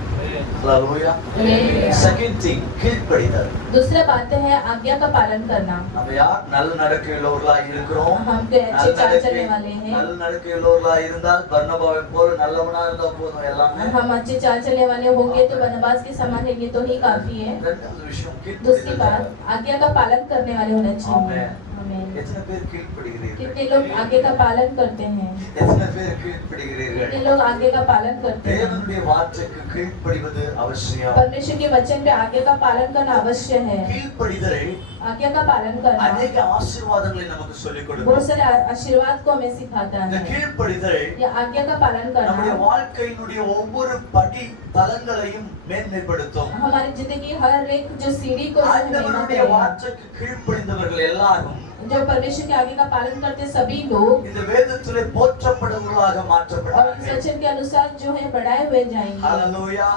ஹalleluya. हालेलुया। செகண்ட் திங் கீழ்ப்படிதல். दूसरा बात है आज्ञा का पालन करना। நம்ம யார் நல்ல நடக்கையுள்ளவர்களா இருக்கிறோம்? हम तो अच्छे चाल चलने वाले हैं। நல்ல நடக்கையுள்ளவர்களா இருந்தால் பர்னபாவை போல நல்லவனா இருந்தா போதும் எல்லாமே. हम अच्छे चाल चलने वाले होंगे तो बनवास के समान रहेंगे तो ही काफी है। இரண்டாவது விஷயம் दूसरी கீழ்ப்படிதல். बात आज्ञा का पालन करने वाले होना चाहिए। आमेन। आमीन। எத்தனை பேர் கீழ்ப்படுகிறீர்கள்? कितने लोग आज्ञा का पालन करते हैं? எத்தனை பேர் கீழ்ப்படுகிறீர்கள்? कितने लोग आज्ञा का पालन करते हैं? தேவனுடைய வார்த்தைக்கு கீழ்ப்படிவது அவசியம். परमेश्वर के वचन पे आज्ञा का पालन करना अवश्य है। கீழ்ப்படிதலை आज्ञा का पालन करना அநேக ஆசீர்வாதங்களை நமக்கு சொல்லிக் बहुत கொடுக்கும். सारे आशीर्वाद को हमें सिखाता இந்த है। கீழ்ப்படிதலை ये आज्ञा का पालन நம்முடைய करना வாழ்க்கையினுடைய ஒவ்வொரு படி தலங்களையும் மேன்மைப்படுத்தும். हमारी जिंदगी हर एक जो सीढ़ी को जो है महिमा ஆண்டவருடைய करेगा। வார்த்தைக்கு கீழ்ப்படிந்தவர்கள் எல்லாரும் जो परमेश्वर के आज्ञा का पालन करते सभी लोग இந்த வேதத்திலே போற்றப்படுவர்களாக और इस மாற்றப்படுவார்கள். वचन के अनुसार जो है बढ़ाए हुए जाएंगे। ஹalleluya.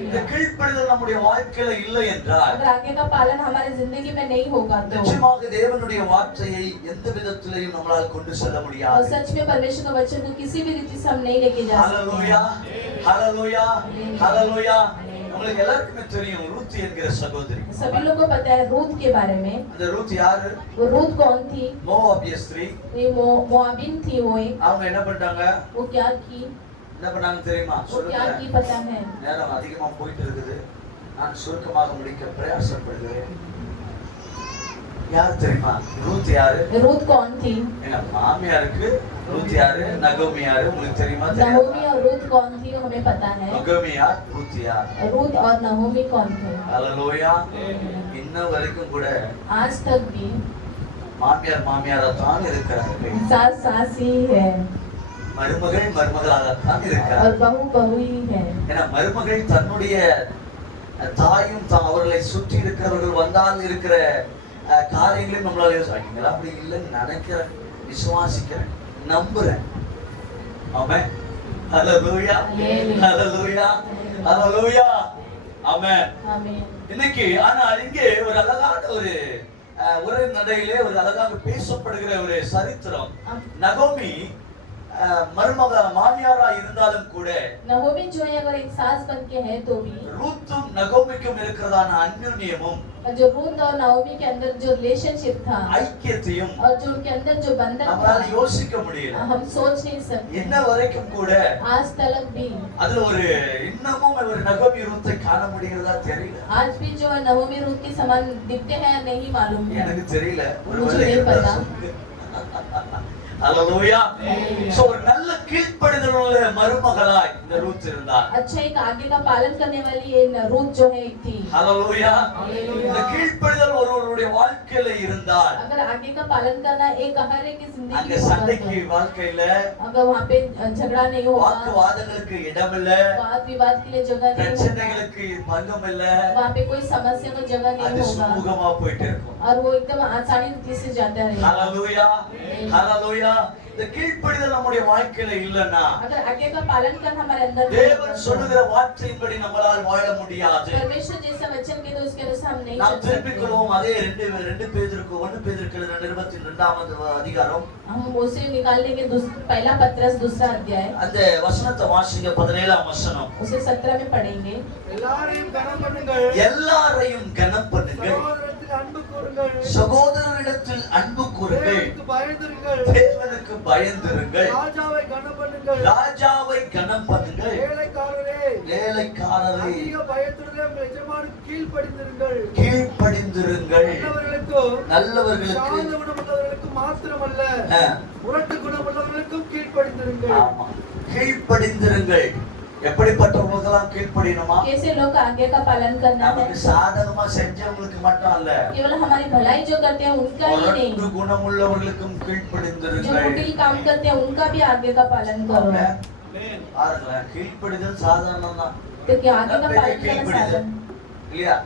இந்த கீழ்ப்படிதல் நம்முடைய வாழ்க்கையில இல்லை என்றால் अगर आज्ञा का पालन हमारे जिंदगी में नहीं होगा तो நிச்சயமாக தேவனுடைய வார்த்தையை எந்த விதத்திலையும் நம்மளால் கொண்டு செல்ல और முடியாது. सच में परमेश्वर का वचन को किसी भी रीति से हम नहीं लेके जा ஹalleluya. सकते। ஹalleluya. ஹalleluya. உங்களுக்கு எல்லாருக்குமே தெரியும் ரூத் என்கிற சகோதரி. सभी लोग को पता है रूत के बारे में। அந்த ரூத் யாரு? वो रूत कौन थी? மோவாபிய ஸ்திரீ. ये मोआबिन थी वो एक। அவங்க என்ன பண்ணிட்டாங்க? वो क्या की? என்ன பண்ணாங்க தெரியுமா? वो क्या की சொல்லுங்க. पता है? நேரம் அதிகமா போயிட்டு இருக்குது. நான் சுருக்கமாக முடிக்க பிரயாசப்படுகிறேன். யார் தெரியுமா? ரூத் யாரு? रूत कौन थी? எங்க மாமியாருக்கு ரூத் யாரு? நகோமி யாரு? உங்களுக்கு தெரியுமா? नहोमी और रूत कौन थी वो हमें पता है। நகோமி யார்? ரூத் யார்? रूत और नहोमी कौन थे? ஹalleluya. இன்ன வரைக்கும் கூட आज तक भी மாமியாரா தான் இருக்கிறார்கள். सास सास ही है மருமகள் மருமகளாகத்தான் और இருக்கிறார். बहू बहू ही है। ஏன்னா மருமகள் தன்னுடைய தாயும் அவர்களை சுற்றி இருக்கிறவர்கள் வந்தால் இருக்கிற காரியங்களையும் நம்மளால யோசிக்கிறேன். அப்படி இல்லைன்னு நினைக்கிறேன், விசுவாசிக்கிறேன், நம்புறேன். ஆமென். ஹalleluya. ஹalleluya. ஹalleluya. ஆமென். आमीन। இன்னைக்கு ஆனால் இங்கே ஒரு அழகான ஒரு உரை நடையிலே ஒரு அழகாக பேசப்படுகிற ஒரு சரித்திரம். நகோமி மருமக மாமியாரா இருந்தாலும் கூட नहोमी जो है अगर एक सास बन के है तो भी ரூத்தும் நகோமிக்கும் இருக்கிறதான அந்யோன்யமும் जो रूत और नहोमी के अंदर जो रिलेशनशिप था ஐக்கியத்தையும் और जो उनके अंदर जो बंधन நம்மளால था யோசிக்க முடியல. हम सोच नहीं सकते। இன்ன வரைக்கும் கூட आज तक भी அதுல ஒரு இன்னமும் ஒரு நகோமி ரூத்தை காண முடிகிறதா தெரியல. आज भी जो है नहोमी रूत के समान दिखते हैं या नहीं मालूम है। எனக்கு தெரியல. मुझे नहीं पता। ஹalleluya. சோ ஒரு நல்ல கீழ்ப்படிதல் உள்ள மருமகளாய் இந்த ரூத் இருந்தார். अच्छा एक आगे का पालन करने वाली ये रूत जो है एक थी। ஹalleluya. Hallelujah. இந்த கீழ்ப்படிதல் ஒருவருடைய வாழ்க்கையில இருந்தால் अगर आगे का पालन करना एक हर एक की जिंदगी அங்க में होगा சண்டைக்கு तो, வாழ்க்கையில अगर वहाँ पे झगड़ा नहीं होगा, வாக்குவாதங்களுக்கு இடமில்ல, वाद विवाद के लिए जगह नहीं होगा, பிரச்சனைகளுக்கு பங்கம் இல்ல, वहाँ पे कोई समस्या को जगह அது नहीं होगा சுமூகமா போயிட்டு இருக்கும். और वो एकदम आसानी रीति से जाता रहेगा। ஹalleluya. ஹalleluya. இந்த கீழ்ப்படிதல் நம்முடைய வாழ்க்கையில இல்லன்னா अगर आगे का पालन करना हमारे अंदर नहीं தேவன் होगा, சொல்லுகிற வார்த்தையின்படி நம்மளால் வாழ முடியாது. परमेश्वर जैसा वचन के तो उसके अनुसार हम नहीं நாம் चल திருப்பிக் सकते। கொள்வோம் அதே 1 பேதுருக்கு 22வது அதிகாரம். हम उसे निकाल लेंगे पहला पत्रस दूसरा अध्याय, அந்த வசனத்தை வாசிங்க. 17ஆம் வசனம். उसे 17 में पढ़ेंगे। எல்லாரையும் கனம் பண்ணுங்கள், எல்லாரையும் கனம் பண்ணுங்கள், சகோதரத்தில் அன்பு கூறுங்கள், சகோதரரிடத்தில் அன்பு கூறுங்கள், தேவனுக்கு பயந்திருங்கள், தேவனுக்கு பயந்திருங்கள், ராஜாவை கனம் பண்ணுங்கள், ராஜாவை கனம் பண்ணுங்கள், வேலைக்காரரே வேலைக்காரரை அதிக பயத்துடன் உங்கள் எஜமானுக்கு கீழ்ப்படிந்திருங்கள், கீழ்ப்படிந்திருங்கள், நல்லவர்களுக்கு சாந்த குணமுள்ளவர்களுக்கு மாத்திரமல்ல முரட்டு குணமுள்ளவர்களுக்கும் கீழ்ப்படிந்திருங்கள். ஆமா, கீழ்ப்படிந்திருங்கள். எப்படிப்பட்டவங்களுக்கெல்லாம் கீழ்ப்படியணுமா? कैसे लोग आज्ञा का पालन करना है? நமக்கு சாதகமா செஞ்சவங்களுக்கு மட்டும் அல்ல, केवल हमारी भलाई जो करते हैं उनका ही नहीं, முரட்டு குணமுள்ளவர்களுக்கும் जो கீழ்ப்படிந்திருங்கள். कुटिल काम करते हैं उनका भी आज्ञा का पालन करो। ஆமென். பாருங்களேன், கீழ்ப்படிதல் சாதாரணம் தான் तो क्या आज्ञा का पालन करना கீழ்ப்படிதல் साधन? இல்லையா?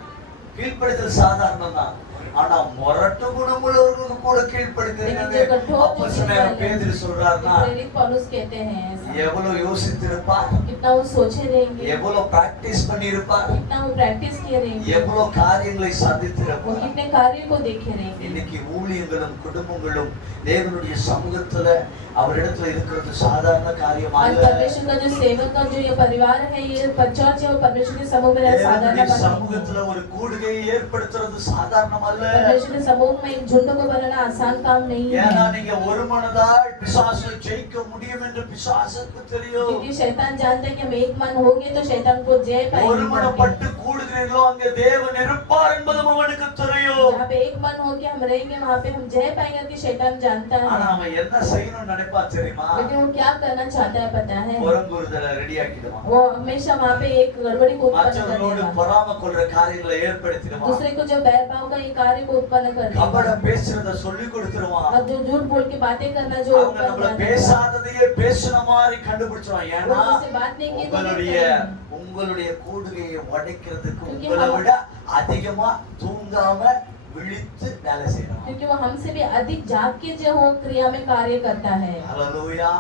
கீழ்ப்படிதல் சாதாரணம் தான். ஆனா முரட்டு குணமுள்ளவர்களுக்கு கூட கீழ்ப்படிந்திருக்கிறது. அப்போஸ்தலனாகிய பேதுரு சொல்றாருன்னா प्रेरित पौलुस कहते हैं ऐसा। எவ்வளவு யோசித்திருப்பார், कितना वो सोचे रहेंगे, எவ்வளவு பிராக்டிஸ் பண்ணியிருப்பார், कितना वो प्रैक्टिस किए रहेंगे, எவ்வளவு காரியங்களை वो சாதித்திருப்பார். कितने कार्य को देखे रहेंगे। இன்னைக்கு ஊழியங்களும் குடும்பங்களும் தேவனுடைய சமூகத்துல அவரிடத்துல இருக்கிறது சாதாரண காரியமா आज அல்ல. परमेश्वर का जो सेवक का जो ये परिवार है, ये चर्च है, वो परमेश्वर के समूह में साधारण தேவனுடைய बात नहीं है। சமூகத்துல ஒரு கூடுகையை ஏற்படுத்துறது சாதாரணம் அல்ல. परमेश्वर के समूह में एक झुंड को बनाना आसान काम नहीं ஏன்னா है, நீங்க ஒரு மனதாய் பிசாசை ஜெயிக்க முடியும் என்று பிசாசுக்கு தெரியும். क्योंकि शैतान जानता है कि हम एक मन होंगे तो शैतान को जय पाएंगे। ஒருமனப்பட்டு கூடுகிறீர்களோ அங்கே தேவன் இருப்பார் என்பதும் அவனுக்கு தெரியும். जहाँ पे एक मन होके हम रहेंगे वहाँ पे हम जय पाएंगे कि शैतान जानता ஆனா है, அவன் என்ன செய்யணும்னு நினைப்பா தெரியுமா? लेकिन वो क्या करना चाहता है पता है? புறங்குறுதலை ரெடி ஆக்கிடுவான். वो हमेशा वहाँ पे एक गड़बड़ी को उत्पन्न மற்றவர்களோடு करेगा, பொறாமை கொள்ற காரியங்களை ஏற்படுத்திடுவான். दूसरे को जो बैरभाव का ये कार्य को उत्पन्न कर கபட देगा, பேசுறத சொல்லி கொடுத்துருவான். और जो झूठ बोल के बातें करना जो அவங்க उत्पन्न நம்மள कर देगा, பேசாததையே பேசுன மாதிரி கண்டுபிடிச்சிருவான். वो ஏன்னா जिससे बात नहीं की तो உங்களுடைய கூடுகையை உடைக்கிறதுக்கு क्योंकि உங்களை हम- விட அதிகமா தூங்காம விழித்து வேலை செய்யணும். क्योंकि वो हमसे भी अधिक जाग के जो वो क्रिया में कार्य करता है। ஹalleluya.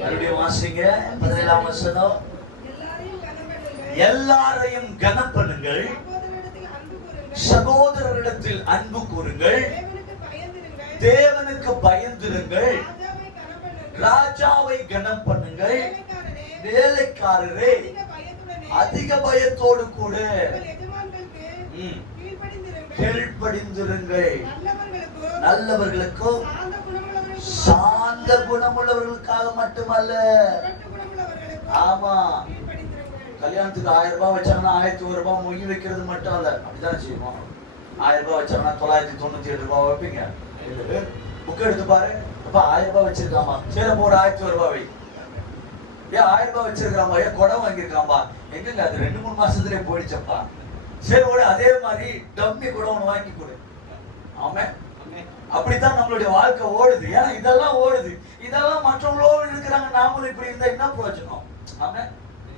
மறுபடியும் வாசிங்க 17ஆம் வசனம். எல்லாரையும் கனம் பண்ணுங்கள். எல்லாரையும் கனம் பண்ணுங்கள், சகோதரரிடத்தில் அன்பு கூறுங்கள். சகோதரரிடத்தில் அன்பு கூறுங்கள், தேவனுக்கு பயந்திருங்கள். தேவனுக்கு பயந்திருங்கள், ராஜாவை கனம் ராஜாவை கனம் பண்ணுங்கள். பண்ணுங்கள். வேலைக்காரரே, வேலைக்காரரே அதிக பயத்துடனே அதிக பயத்தோடு கூட உங்கள் எஜமான்களுக்கு ம், கீழ்ப்படிந்திருங்கள். கீழ்ப்படிந்திருங்கள். நல்லவர்களுக்கும் நல்லவர்களுக்கும் சாந்த குணமுள்ளவர்களுக்கும் சாந்த குணமுள்ளவர்களுக்காக மட்டுமல்ல. முரட்டு குணமுள்ளவர்களுக்கும் ஆமா, கீழ்ப்படிந்திருங்கள். கல்யாணத்துக்கு 1000 ரூபாய் வச்சாங்கன்னா 1100 ரூபாய் மொய் வைக்கிறது மட்டும் இல்ல, அப்படித்தானே செய்வோம். 1000 ரூபாய் வச்சாங்கன்னா 997 ரூபாய் வைப்பீங்க. புக் எடுத்து பாரு, அப்ப 1000 ரூபாய் வச்சிருக்காமா, சரி அப்ப ஒரு 1100 ரூபாய் வை. ஏன் 1000 ரூபாய் வச்சிருக்காமா, ஏன் குடம் வாங்கியிருக்காம்பா, எங்கங்க அது 2-3 மாசத்துலயே போயிடுச்சப்பா. சரி ஒரு அதே மாதிரி டம்மி கூட ஒண்ணு வாங்கி கொடு. ஆமென். அப்படித்தான் நம்மளுடைய வாழ்க்கை ஓடுது. ஏன்னா இதெல்லாம் ஓடுது, இதெல்லாம் மற்றவங்களோடு இருக்கிறாங்க, நாமளும் இப்படி இருந்தா என்ன பிரயோஜனம்? ஆமென்.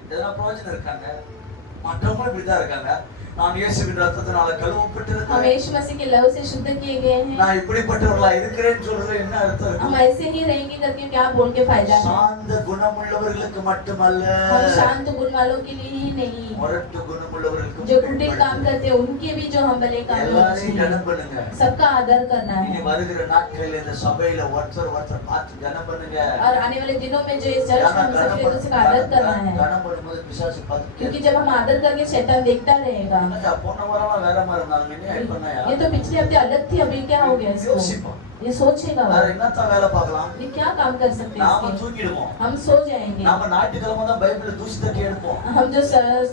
இதெல்லாம் பிரயோஜனம் இருக்காங்க? மற்றவங்களும் இப்படிதான் இருக்காங்க. நான் இயேசுவின் ரத்தத்தினால हम கழுவப்பட்டிருக்கிறேன், यीशु मसीह के लव से शुद्ध किए गए हैं। நான் இப்படிப்பட்டவர்களா இருக்கிறேன்னு சொல்றது என்ன அர்த்தம் हम இருக்கு? ऐसे ही रहेंगे करके क्या बोल के फायदा है? சாந்த குணமுள்ளவர்களுக்கு மட்டுமல்ல, हम शांत गुण वालों के लिए ही नहीं, முரட்டு குணமுள்ளவர்களுக்கு जो कुटिल काम करते हैं उनके भी जो हम भले काम எல்லாரையும் கனம் பண்ணுங்க. सबका आदर करना இனி है। வருகிற நாட்களில் இந்த சபையில ஒருத்தர் பார்த்து கனம் பண்ணுங்க. और आने वाले दिनों में जो इस चर्च में हम सब एक दूसरे का आदर करना है, கனம் பண்ணும்போது பிசாசு பார்த்து क्योंकि जब हम आदर करके शैतान देखता रहेगा। போன வாரம் வேற மாதிரி இருந்தாங்க, என்ன பண்ணாயா? ये तो पिछले हफ्ते अलग थी, अभी क्या हो गया इसको? யோசிப்போம். ये सोचेगा वो, வேற என்னத்தான் வேலை பார்க்கலாம்? ये क्या काम कर सकते हैं நாம इसके? தூங்கிடுவோம். हम சோ जाएंगे। நாம ஞாயிற்றுக்கிழமை தான் பைபிளை தூசி தட்டி எடுப்போம். हम जो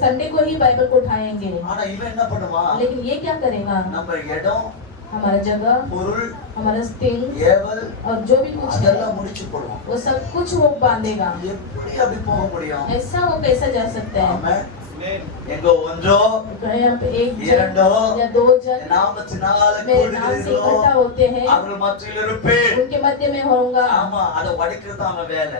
संडे को ही बाइबल को उठाएंगे, ஆனா இவன் என்ன பண்ணுமா? लेकिन ये क्या करेगा? நம்ம இடம், हमारा जगह, பொருள், हमारा थिंग ஏவல் और जो भी कुछ है அதெல்லாம் முடிச்சு போடுவோம். वो सब कुछ वो बांधेगा। எப்படி அப்படி போக முடியும்? ऐसा वो कैसा जा सकता है? ஆமென். எங்க ஒன்றோ यहाँ पे एक இரண்டோ जन या 2 जन நாமத்தினால मेरे नाम से इकट्ठा கூடுகிறீர்களோ होते हैं, அவர்கள் மத்தியில் இருப்பேன். उनके मध्य में होऊंगा। ஆமா, அதை உடைக்கிறது தான் அவன் வேலை.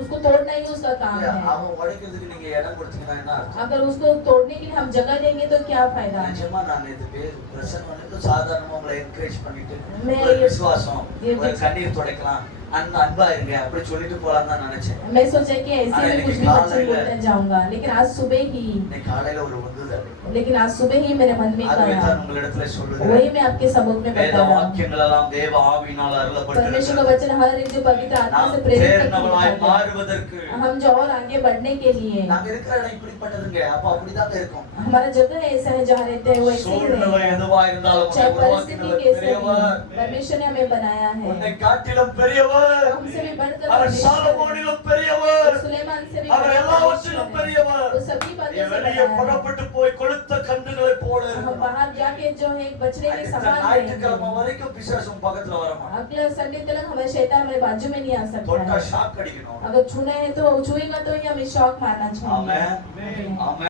उसको तोड़ना ही उसका काम है। அவன் உடைக்கிறதுக்கு நீங்க இடம் கொடுத்தீங்கன்னா என்ன அர்த்தம்? अगर उसको तोड़ने के लिए हम जगह देंगे तो क्या फायदा? நிஜமா நான் இது பிரசன்ட் பண்ணிட்டு சாதாரணமா உங்களை என்கரேஜ் பண்ணிட்டு मैं ஒரு ये- விசுவாசம், ये ஒரு கண்ணீர் துடைக்கலாம், அன்பா இருங்க அப்படி சொல்லிட்டு போலாம் தான் நினைச்சேன். मैं सोचा कि ऐसे अरे में कुछ लेकिन भी काल वचन आएगा। बोलते जाऊंगा, लेकिन आज सुबह ही இன்னைக்கு காலையில ஒரு உந்துதல், लेकिन आज सुबह ही मेरे मन में அதுவே आया, தான் உங்களிடத்துல சொல்லுகிறேன். वही मैं आपके सबूत में வேத बता रहा हूँ। வாக்கியங்கள் எல்லாம் தேவ ஆவியினால் परमेश्वर का அருளப்பட்டிருக்கிறது. वचन हर एक जो पवित्र आत्मा நாம் से प्रेरित தேர்ந்தவர்களாய் करके மாறுவதற்கு हम जो और आगे बढ़ने के लिए, நாங்க இருக்கிற இடம் இப்படிப்பட்டதுங்க. அப்ப அப்படிதான் இருக்கும். हमारा जगह ऐसा है जहाँ रहते हैं वो ऐसे ही சூழ்நிலை रहेगा। எதுவா இருந்தாலும் चाहे உன்னை परिस्थिति உருவாக்கினவர் कैसे பெரியவர், भी, परमेश्वर ने हमें बनाया है। உன்னை காட்டிலும் பெரியவர், हमसे भी बढ़कर அவர் परमेश्वर சாலமோனிலும் பெரியவர், है, सुलेमान से भी அவர் बढ़कर எல்லாவற்றிலும் परमेश्वर है। பெரியவர். वो सभी बातों நீ से வெளியே बनाया है। புறப்பட்டு போய் கொளுத்த கன்றுகளை போல हम இருக்கணும். बाहर जाके जो है एक बछड़े के அடுத்த समान ஞாயிற்றுக்கிழமை रहेंगे। வரைக்கும் பிசாசு உன் பக்கத்துல வர மாட்டான். अगले संडे तक हमारे शैतान हमारे बाजू में नहीं आ सकता தொட்டா है। ஷாக் அடிக்கணும். अगर छूना है तो छुएगा तो ही हमें शौक मारना चाहिए। ஆமென். ஆமென்.